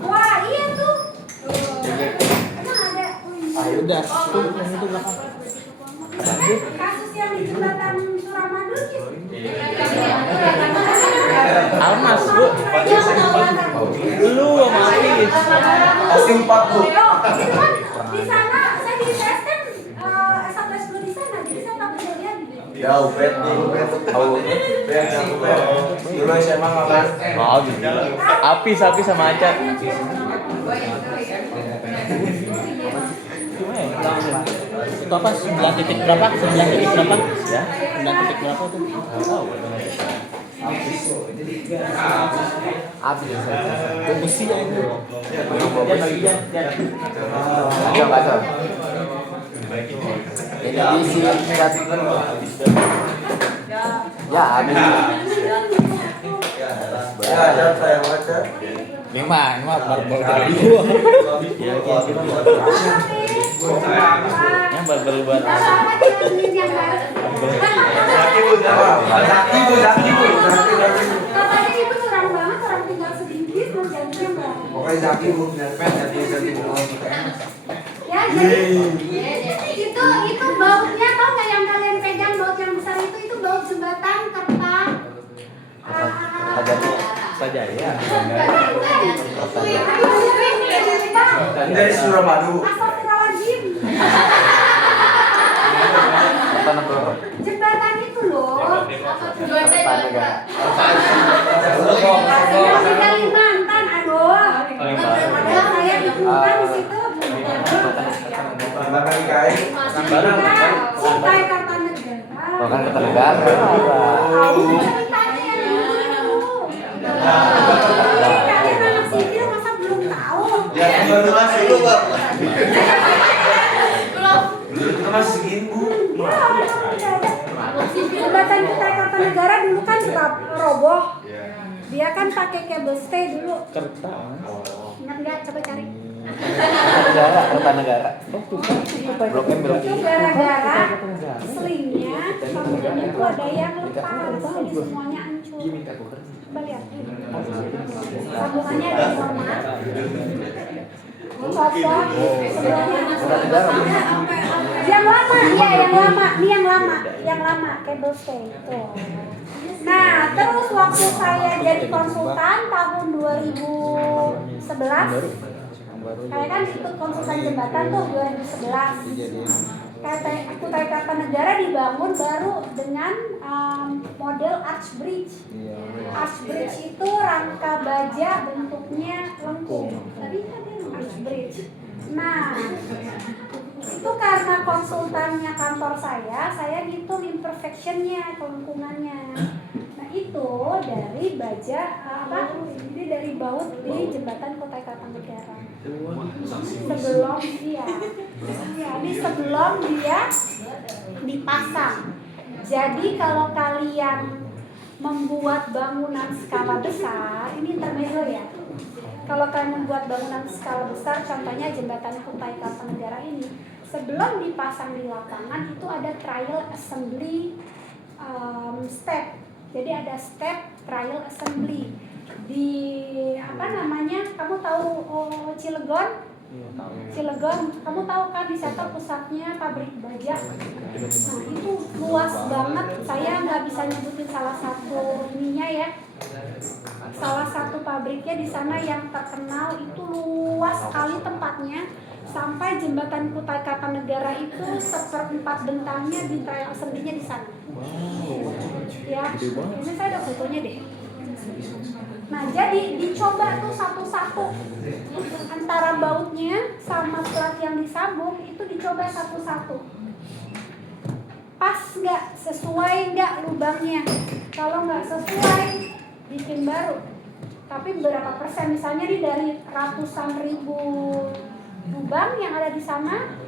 Wah, iya tuh. Emang ada. Udah, itu yang itu belakang. Kasus yang di jembatan Suramadu gitu. Almas Bu. Lu sama Apis. Pasti 4 Bu. Itu kan di sana saya di tes kan S11 dulu di sana, jadi saya takut lihat. Jauh bet nih, tahu bet jauh bet. Dulu SMA kan. Oh gitu. Apis sama Aca. Itu apa? 9 titik berapa? 9 titik berapa? Ya, 9 titik berapa tuh? Enggak tahu. Apis. Itu besi ya itu. Kacau. Jadi si negatif kan ya habis. Ya, ada saya baca. Ini mah baru tadi. Ya kira-kira. Yang baru buat. Zaki Bu. Katanya itu kurang banget, orang tinggal sedikit mau janjian nggak? Pokoknya Zaki Bu, jadi Bu. Ya, jadi itu bautnya tau nggak yang kalian pegang baut yang besar itu baut jembatan Kerta. Saja ya. Dari Suramadu. Astagfirullahaladzim. Jembatan itu loh. Yang di Kalimantan, aduh. Ada saya di Kuta di situ. Bahkan kain. Sungai Kartanegara. Bahkan Kertanegara. Ceritanya yang dulu. Kalian anak sipil masa belum tahu? Ya, baru masuk dulu, Pak. Belum masih segini, Bu. Jembatan Kutai Kartanegara dulu kan roboh. Dia kan pakai kabel stay dulu. Kerta. Ingat nggak? Coba cari. Kertanegara. Blok M, Blok I. Itu gara-gara selingnya sambungannya itu ada yang lepas, jadi semuanya hancur. Coba lihat. Sambungannya ada yang lemah. Copot sebelahnya. Yang lama, ya yang lama. Ini yang lama cable stay itu. Nah, terus waktu saya jadi konsultan tahun 2011, saya kan ikut konsultan jembatan tuh 2011. Kutai Kartanegara dibangun baru dengan model arch bridge. Arch bridge itu rangka baja bentuknya lengkung. Tadi kan arch bridge. Nah, itu karena konsultannya kantor saya ngitung imperfectionnya, kelengkungannya. Nah itu dari baja jadi dari baut di jembatan Kutai Kartanegara. Sebelum dia dipasang. Jadi kalau kalian membuat bangunan skala besar, ini intermezzo ya. Kalau kalian membuat bangunan skala besar, contohnya jembatan Kutai Kartanegara ini, sebelum dipasang di lapangan itu ada trial assembly step. Jadi ada step trial assembly di kamu tahu Cilegon? Cilegon, kamu tahu kan di sana pusatnya pabrik baja. Nah itu luas banget. Saya nggak bisa nyebutin salah satu ininya ya. Salah satu pabriknya di sana yang terkenal itu luas sekali tempatnya. Sampai jembatan Kutai Kartanegara itu 1/4 bentangnya di trial assembly-nya di sana. Ya, ini saya ada fotonya deh. Nah, jadi dicoba tuh satu-satu antara bautnya sama plat yang disambung itu dicoba satu-satu. Pas nggak, sesuai nggak lubangnya? Kalau nggak sesuai, bikin baru. Tapi berapa persen? Misalnya nih dari ratusan ribu lubang yang ada di sana,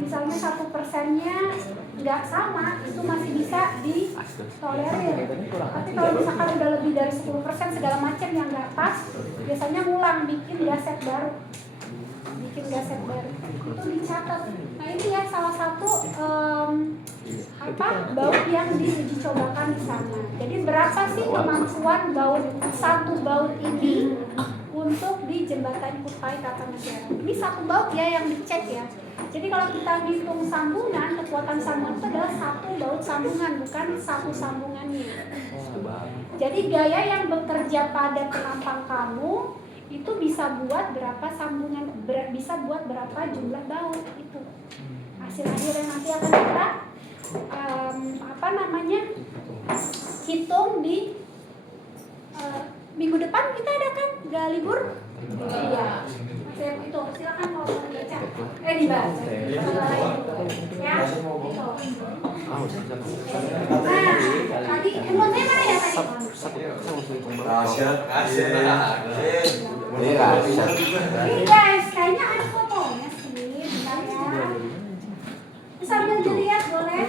misalnya 1%-nya nggak sama, itu masih bisa ditolerir. Tapi kalau misalkan udah lebih dari 10% segala macam yang nggak pas, biasanya ngulang, bikin gaset baru. Itu dicatat. Nah ini ya salah satu baut yang diuji cobakan di sana. Jadi berapa sih kemampuan satu baut ini untuk di jembatan Kutai Kartanegara? Ini satu baut ya yang dicek ya. Jadi kalau kita hitung sambungan, kekuatan sambungan itu adalah satu baut sambungan, bukan satu sambungannya. Jadi gaya yang bekerja pada penampang kamu itu bisa buat berapa sambungan, bisa buat berapa jumlah baut itu. Hasil-hasilnya nanti akan kita hitung di minggu depan. Kita ada kan? Gak libur? Iya. Itu silakan mau dibaca. Dibaca. Ya. Itu. Nah, tadi emotnya mana ya tadi? Ini guys, kayaknya ada fotonya sih. Bentar ya. Sambil dilihat boleh?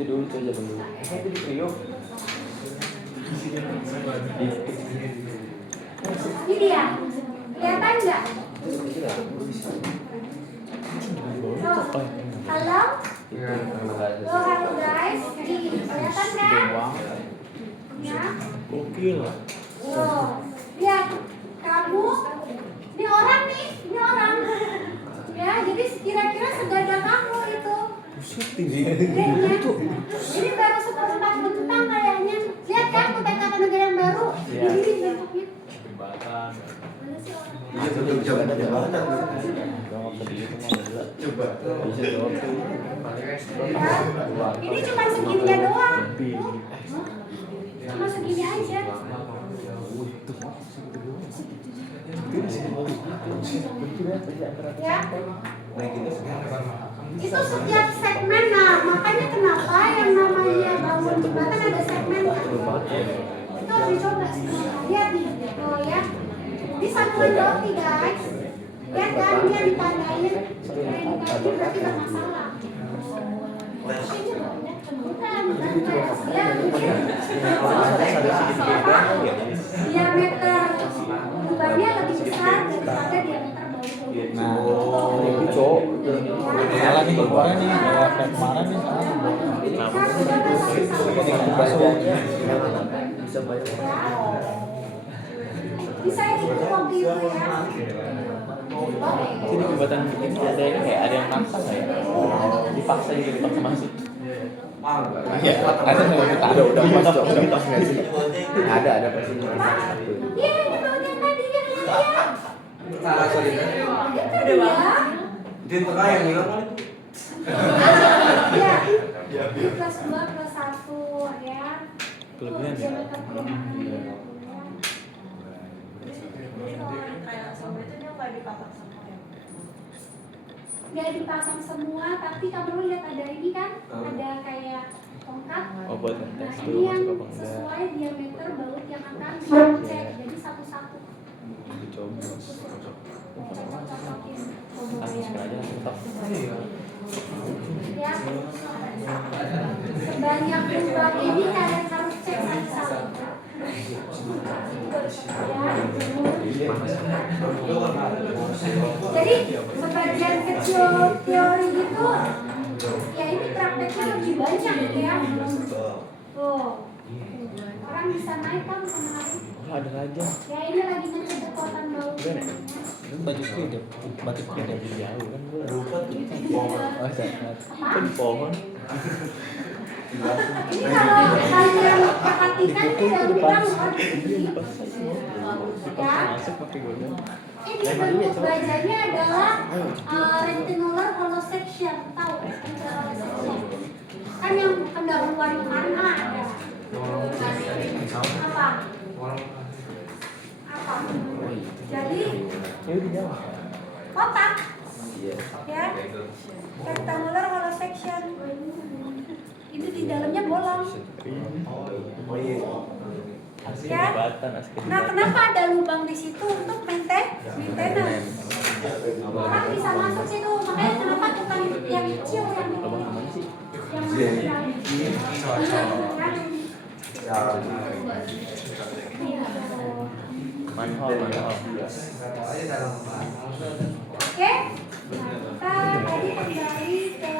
Itu dulu aja dulu. Itu di Priok. Ini dia. Kelihatan nggak? Halo? Halo guys. Kelihatan kan? Ya. Gokil. Lihat. Kamu. Ini orang. Ya, jadi kira-kira segagah kamu itu. Ini baru 1/4 bentang kayaknya. Lihat kan Kutai Kartanegara yang baru. Ini bentuknya. Iya betul jembatan. Coba. Ini cuma segininya doang. Cuma segini aja. Ya. Itu setiap segmen, nah makanya kenapa yang namanya bangun jembatan ada segmen kan? Itu harus dicoba. Lihat nih, ya. Ini sambungan doang nih guys. Lihat kan dia ditandain, berarti bermasalah. Bukan. diameter lubangnya lebih besar daripada diameter baut. Nah, itu cowok. Salah nih keluarnya nih, kayak kemarin nih salah. Masuk. Bisa bayar. Bisa itu waktu itu ya. Jadi jembatan ini ada ini kayak ada yang maksa nggak ya? Dipaksa juga dipaksa masuk. Iya, ada nggak kita? Udah pas nggak sih? Ada pasti. Iya, itu yang tadi yang lihat. Salah sorry. Itu ya. Di tengah yang hilang. Iya. Kelas 2 kelas 1 ya. Kelebihan ya? Nggak dipasang semua, tapi kamu lihat ada ini kan, ada kayak tongkat. Oh, buat Nah tes ini tuh yang masuk apa enggak? sesuai diameter baut yang akan dicek, jadi satu-satu. Dicoba. Cocok-cocokin. Coba Ah, ya. sekarang aja tetap. Ya. Sebanyak lubang ini kalian harus cek satu-satu. Jadi sebagian kecil teori gitu, ya ini prakteknya lebih banyak ya. Tuh, orang bisa naik kan kemarin. Oh, ada aja. Ya ini lagi ngecek kekuatan bau. Batik kita, batik kita jauh kan gue. Oh, sangat. Apa? Kan pohon. Ini kalau kalian perhatikan tidak lubang ya. Masuk pakai godong. Ini bentuk bajanya adalah rectangular hollow section, tahu rectangular hollow section? Kan yang pendahuluan kemarin ada. Apa? Apa? Jadi Ya udah jauh. kotak, ya, rectangular hollow section. Itu di dalamnya bolong. Asli Ya. jembatan, asli Nah, jembatan. kenapa ada lubang di situ untuk maintenance? Orang bisa masuk situ, makanya kenapa tukang yang kecil yang Abang kemana sih? yang besar. Manhole, manhole. Oke, kita tadi kembali ke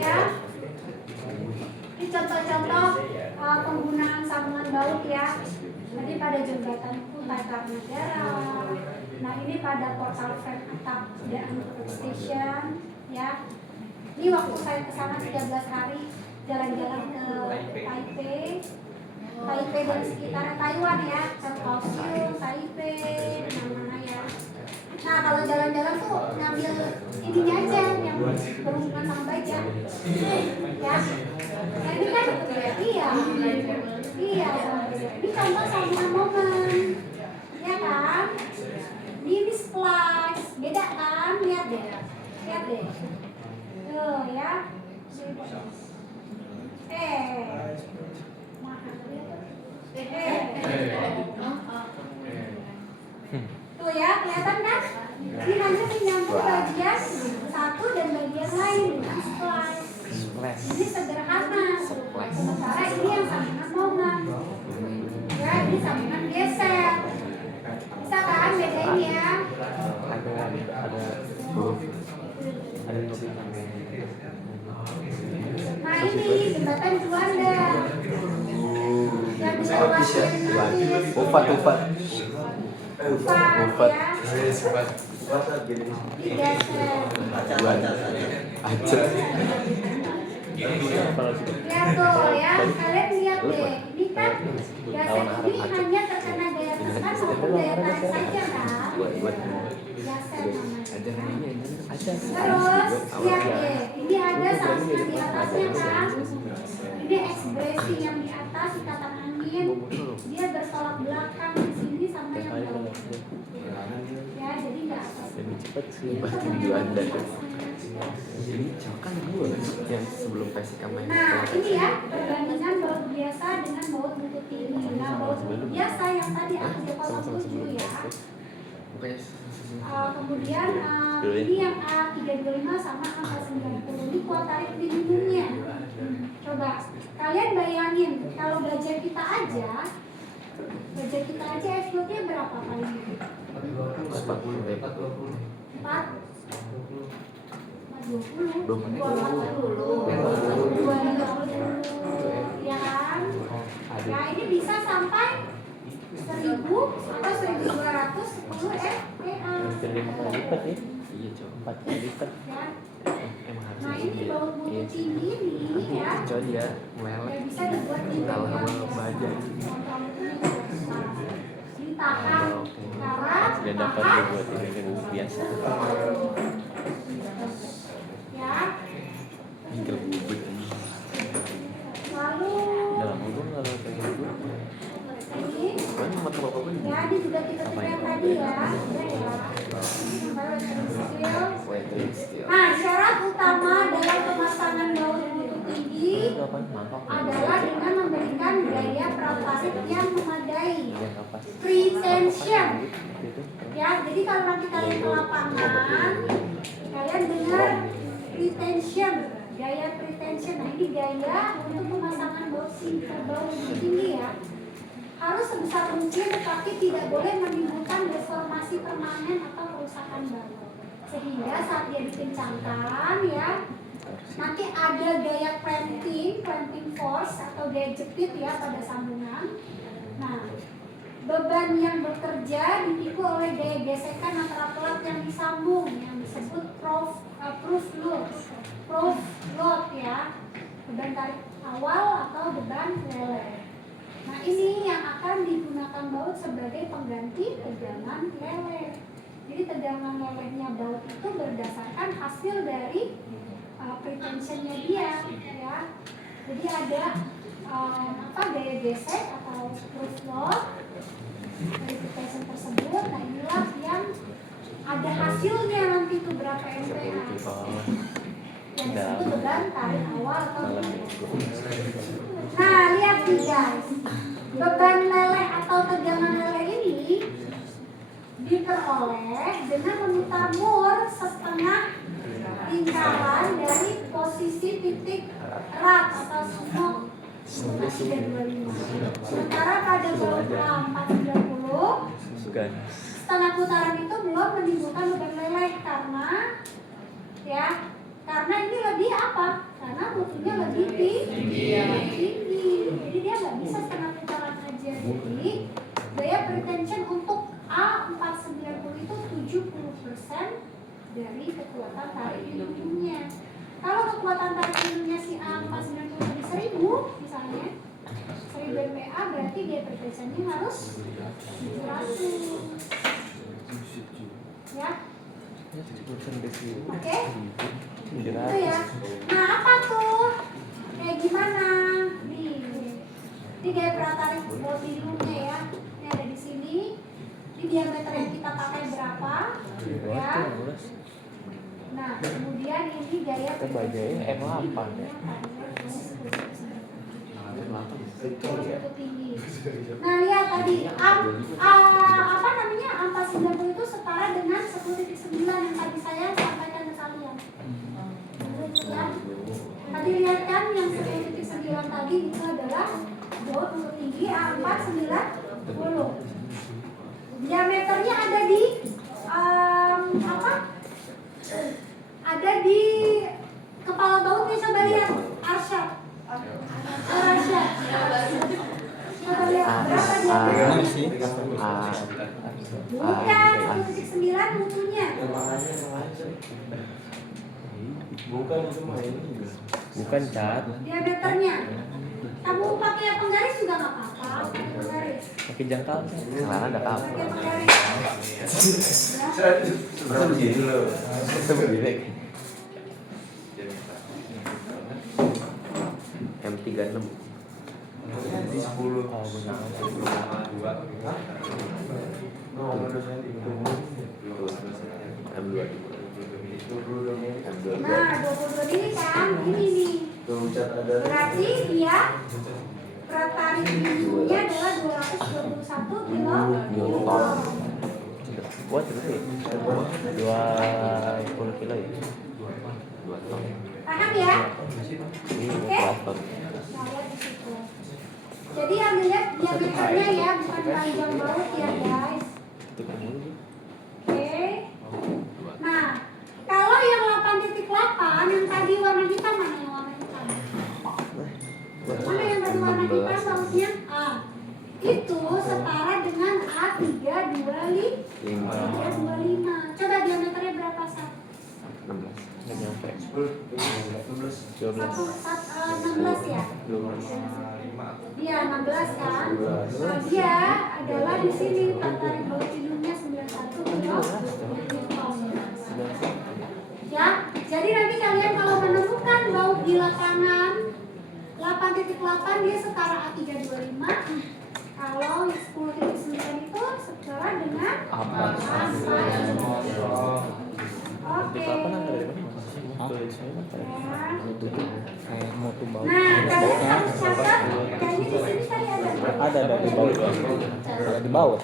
ya. Ini contoh-contoh penggunaan sambungan baut ya. Tadi pada jembatan Tatar Negara. Nah ini pada portal frame atap dan station ya. Ini waktu saya ke sana 13 hari jalan-jalan ke Taipei dan sekitarnya Taiwan ya, ke Kaohsiung, Taipei, mana-mana ya. Nah kalau jalan-jalan tuh ngambil ininya aja yang berhubungan sama baja ya. Nah ini kan iya ini contoh sambungan momen ya kan. Ini splice beda kan, lihat deh tuh ya. Tuh ya, kelihatan kan? Ini hanya menyambung bagian satu dan bagian lain dengan splice. Ini sederhana. Sementara ini yang sambungan momen. Ya, ini sambungan geser. Bisa kan bedain ya? Nah ini jembatan Juanda yang bisa lewatin nanti. Ufat Ufat ya. Digeser. Lihat tuh ya, kalian lihat deh. Ini kan geser ini hanya terkena gaya tekan maupun gaya tarik saja kan? Geser namanya. Terus lihat deh, ini ada sambungan di atasnya kan? Ini ekspresi yang di atas ikatan angin, dia bertolak belakang di sini sama yang bawah. Ya, jadi nggak atas cepet sih pasti di Juanda tuh. Jadi kan gue yang sebelum basic sama yang Nah, ini ya perbandingan baut biasa dengan baut buntut tinggi. Nah, baut biasa yang tadi A307 ya. Kemudian ini yang A325 sama A490. Ini kuat tarik minimumnya. Coba kalian bayangin kalau baja kita aja F-loadnya berapa paling? 40 4 20 ya kan? Nah ini bisa sampai 1000 atau 1210 FPA. hampir 5 kali lipat ya. Iya coba 4 kali lipat Ya. emang harus Nah ini baut buntut tinggi ini ya. coba dia meleleh Ya bisa dibuat di kalah sama baja ditahan karat sudah dapat tahan buat ini biasa ya. tinggal bubut ini Lalu dalam bubur kalau pengen bubur ini kan sama bapak gue ya ini juga kita yang tadi ya. Udah ya. waiting skill Nah syarat utama dalam pemasangan baut buntut tinggi itu apa mangkok adalah dengan memberikan gaya pratarik yang memadai. yang kapas Pretension. itu Ya, jadi kalau nanti kalian ke lapangan, kalian dengar pretension, gaya pretension. Nah ini gaya untuk pemasangan baut tinggi ya. Harus sebesar mungkin, tetapi tidak boleh menimbulkan deformasi permanen atau kerusakan baut. Sehingga saat dia dikencangkan ya, nanti ada gaya clamping force atau gaya jepit ya pada sambungan. Nah, beban yang bekerja dipikul oleh gaya gesekan antara pelat yang disambung yang disebut proof load ya, beban tarik awal atau beban leleh. Nah ini yang akan digunakan baut sebagai pengganti tegangan leleh. Jadi tegangan lelehnya baut itu berdasarkan hasil dari pretensionnya dia ya. Jadi ada gaya gesek atau proof load dari pretension tersebut. Nah inilah yang ada hasilnya nanti itu berapa MPa yang disebut beban tarik awal atau malam beban. minggu Nah lihat nih guys, beban leleh atau tegangan leleh ini diperoleh dengan memutar mur setengah lingkaran dari posisi titik rak atau smoke 325. Sementara pada baut A490 bukan setengah putaran itu belum menimbulkan beban leleh karena ini lebih apa? Karena mutunya lebih tinggi. Jadi dia nggak bisa setengah putaran aja. Jadi gaya pretension untuk A490 itu 70% dari kekuatan tarik lindungnya. Kalau kekuatan tarik lindungnya si A490 tadi 1000 misalnya 1000 MPa, berarti gaya pretensionnya harus 700 ya. Oke? Itu ya. Nah apa tuh? Kayak gimana? Nih, ini gaya pratarik baut lindungnya ya. Ini ada di sini. Ini diameter yang kita pakai berapa? Ya. Nah, kemudian ini gaya bajanya M8 ya. tinggi. Nah, lihat tadi A490 itu setara dengan 10.9 yang tadi saya sampaikan ke kalian. Ya. Tadi lihat kan yang 10.9 tadi itu adalah baut buntut tinggi A490. Diameternya ada di ada di kepala bautnya, coba lihat Arsyad. Coba lihat berapa diameternya? Bukan 10.9 mutunya. Bukan cat Diameternya. Kamu pakai penggaris juga nggak apa-apa. Pakai penggaris. pakai jangkau sekarang ada kamu Pakai penggaris. Sebenarnya begini loh. itu begini M36 Di 10. oh benar No, menurut saya itu. M12 Berarti dia berat tarik minimumnya adalah 221 kilo. Buat berarti 20 kilo ya? 2 ton. Paham ya? Iya, Oke. 2 ton. Nah, lihat di situ. Jadi yang dilihat diameternya ya, bukan panjang baut ya guys. Oke. Nah, kalau yang 8.8 yang tadi warna hitam, mana yang warna hitam? Mana yang tadi warna hitam bautnya? A. Itu setara dengan A325. Coba diameternya berapa, Sat? 16. Nggak nyampe. 16 ya? 12. Iya, 16 kan? Nah, dia adalah di sini tarik baut hidungnya 91 kilo. Ya, jadi nanti kalian kalau menemukan baut di lapangan 8.8 dia setara A325. Kalau 10.9 itu setara dengan Apa? Oke. Kayak mau tuh bau. Nah, kalian harus catat kayaknya di sini tadi Ada di bawah. Ada di bawah.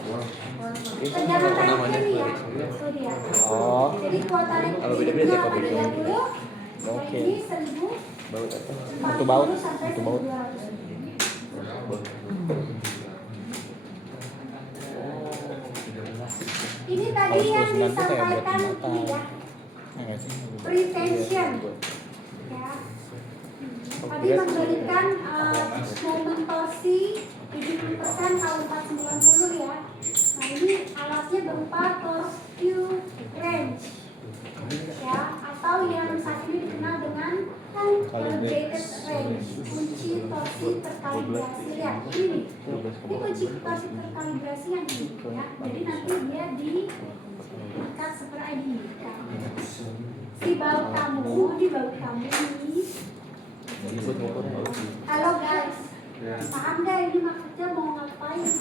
Tegangan tariknya nih ya. Itu dia. Oh. Jadi kuota tarik Kalau beda-beda ya, kalau beda. 30. Oke. Ini 1000. Baut apa? Itu baut. sampai Itu baut. 1200. Ini tadi yang disampaikan ini ya. Pretension. Ya. Tadi memberikan momen torsi 70% kalau 490 ya. Nah ini alatnya berupa torque wrench ya, atau yang saat ini dikenal dengan calibrated wrench, kunci torsi terkalibrasi. Lihat ini kunci torsi terkalibrasi yang ini ya. Jadi nanti dia diikat seperti ini. Si baut kamu ini. Halo guys, paham gak ini maksudnya mau ngapain?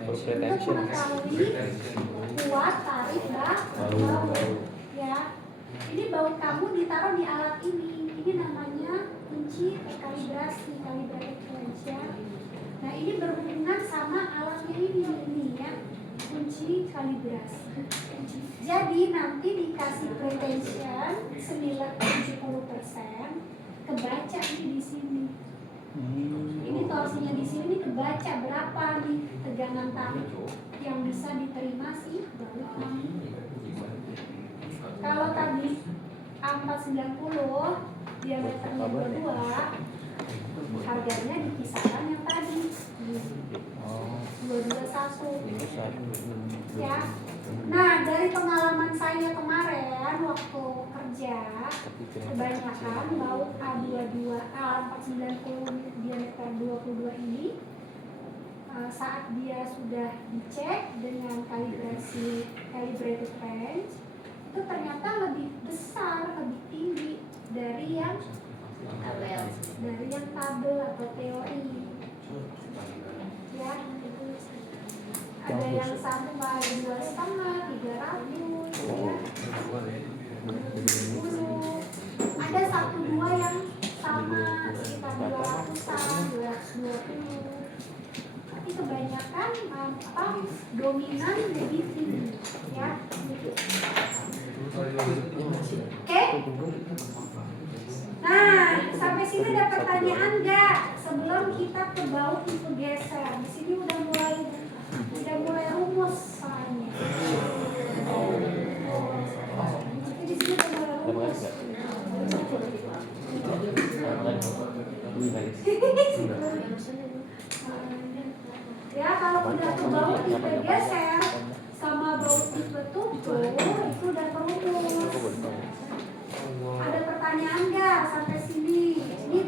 Untuk mengetahui kuat tarik baut. Ya, ini baut kamu ditaruh di alat ini. Ini namanya kunci kalibrasi, calibrated wrench ya. Nah ini berhubungan sama alatnya ini ya, kunci kalibrasi. Jadi nanti dikasih pretension 70%, kebaca ini di sini. Ini torsinya di sini kebaca berapa nih tegangan tarik yang bisa diterima si baut kamu. Kalau tadi A490 diameternya 22, harganya di kisaran yang tadi 221 ya. Nah dari pengalaman saya kemarin waktu kerja, kebanyakan baut A490 diameter 22 ini saat dia sudah dicek dengan kalibrasi calibrated wrench itu ternyata lebih besar, lebih tinggi dari yang tabel atau teori ya. Ada yang sampai 2,5, 300 ya. Ada 1-2 yang sama sekitar 200-an, 220. Tapi kebanyakan dominan lebih tinggi ya. Oke? Nah, sampai sini ada pertanyaan nggak? Sebelum kita ke baut itu geser, di sini udah mulai rumus soalnya. Di sini udah mulai rumus. Ya kalau udah ke baut tipe geser sama baut tipe tumpul itu udah kerumus. Ada pertanyaan nggak sampai sini? Ini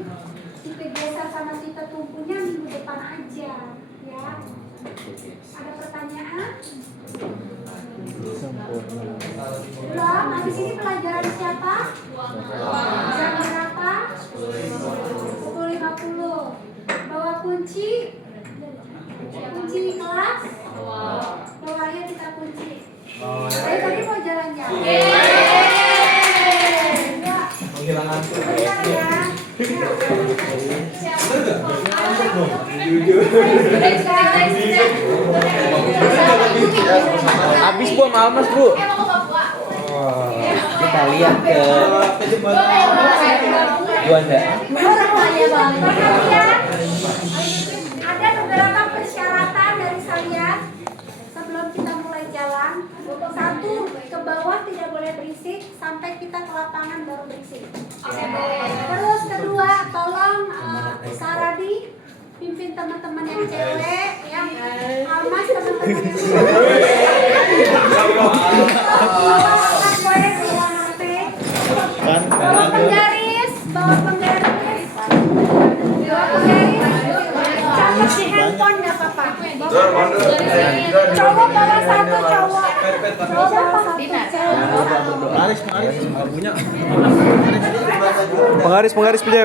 tipe geser sama tipe tumpulnya minggu depan aja ya. Ada pertanyaan? Belum. Habis ini pelajaran siapa? Jam berapa? Pukul 50. Bawa kunci kelas. Bawahnya kita kunci. Saya tadi mau jalan-jalan. Penghilangan tuh. Bentar ya. Habis Bu sama Almas Bu. Emang ke Papua. Kita lihat ke Juanda. Perhatian, ada beberapa persyaratan dari saya sebelum kita mulai jalan. Satu, ke bawah tidak boleh berisik sampai kita ke lapangan baru berisik. Terus kedua, tolong Saradi pimpin teman-teman yang cewek, yang Almas teman-teman yang bawa penggaris, bawa penggaris, catat di handphone nggak apa-apa. Cowok bawa satu cowok, cowok bawa satu cewek. Penggaris punya.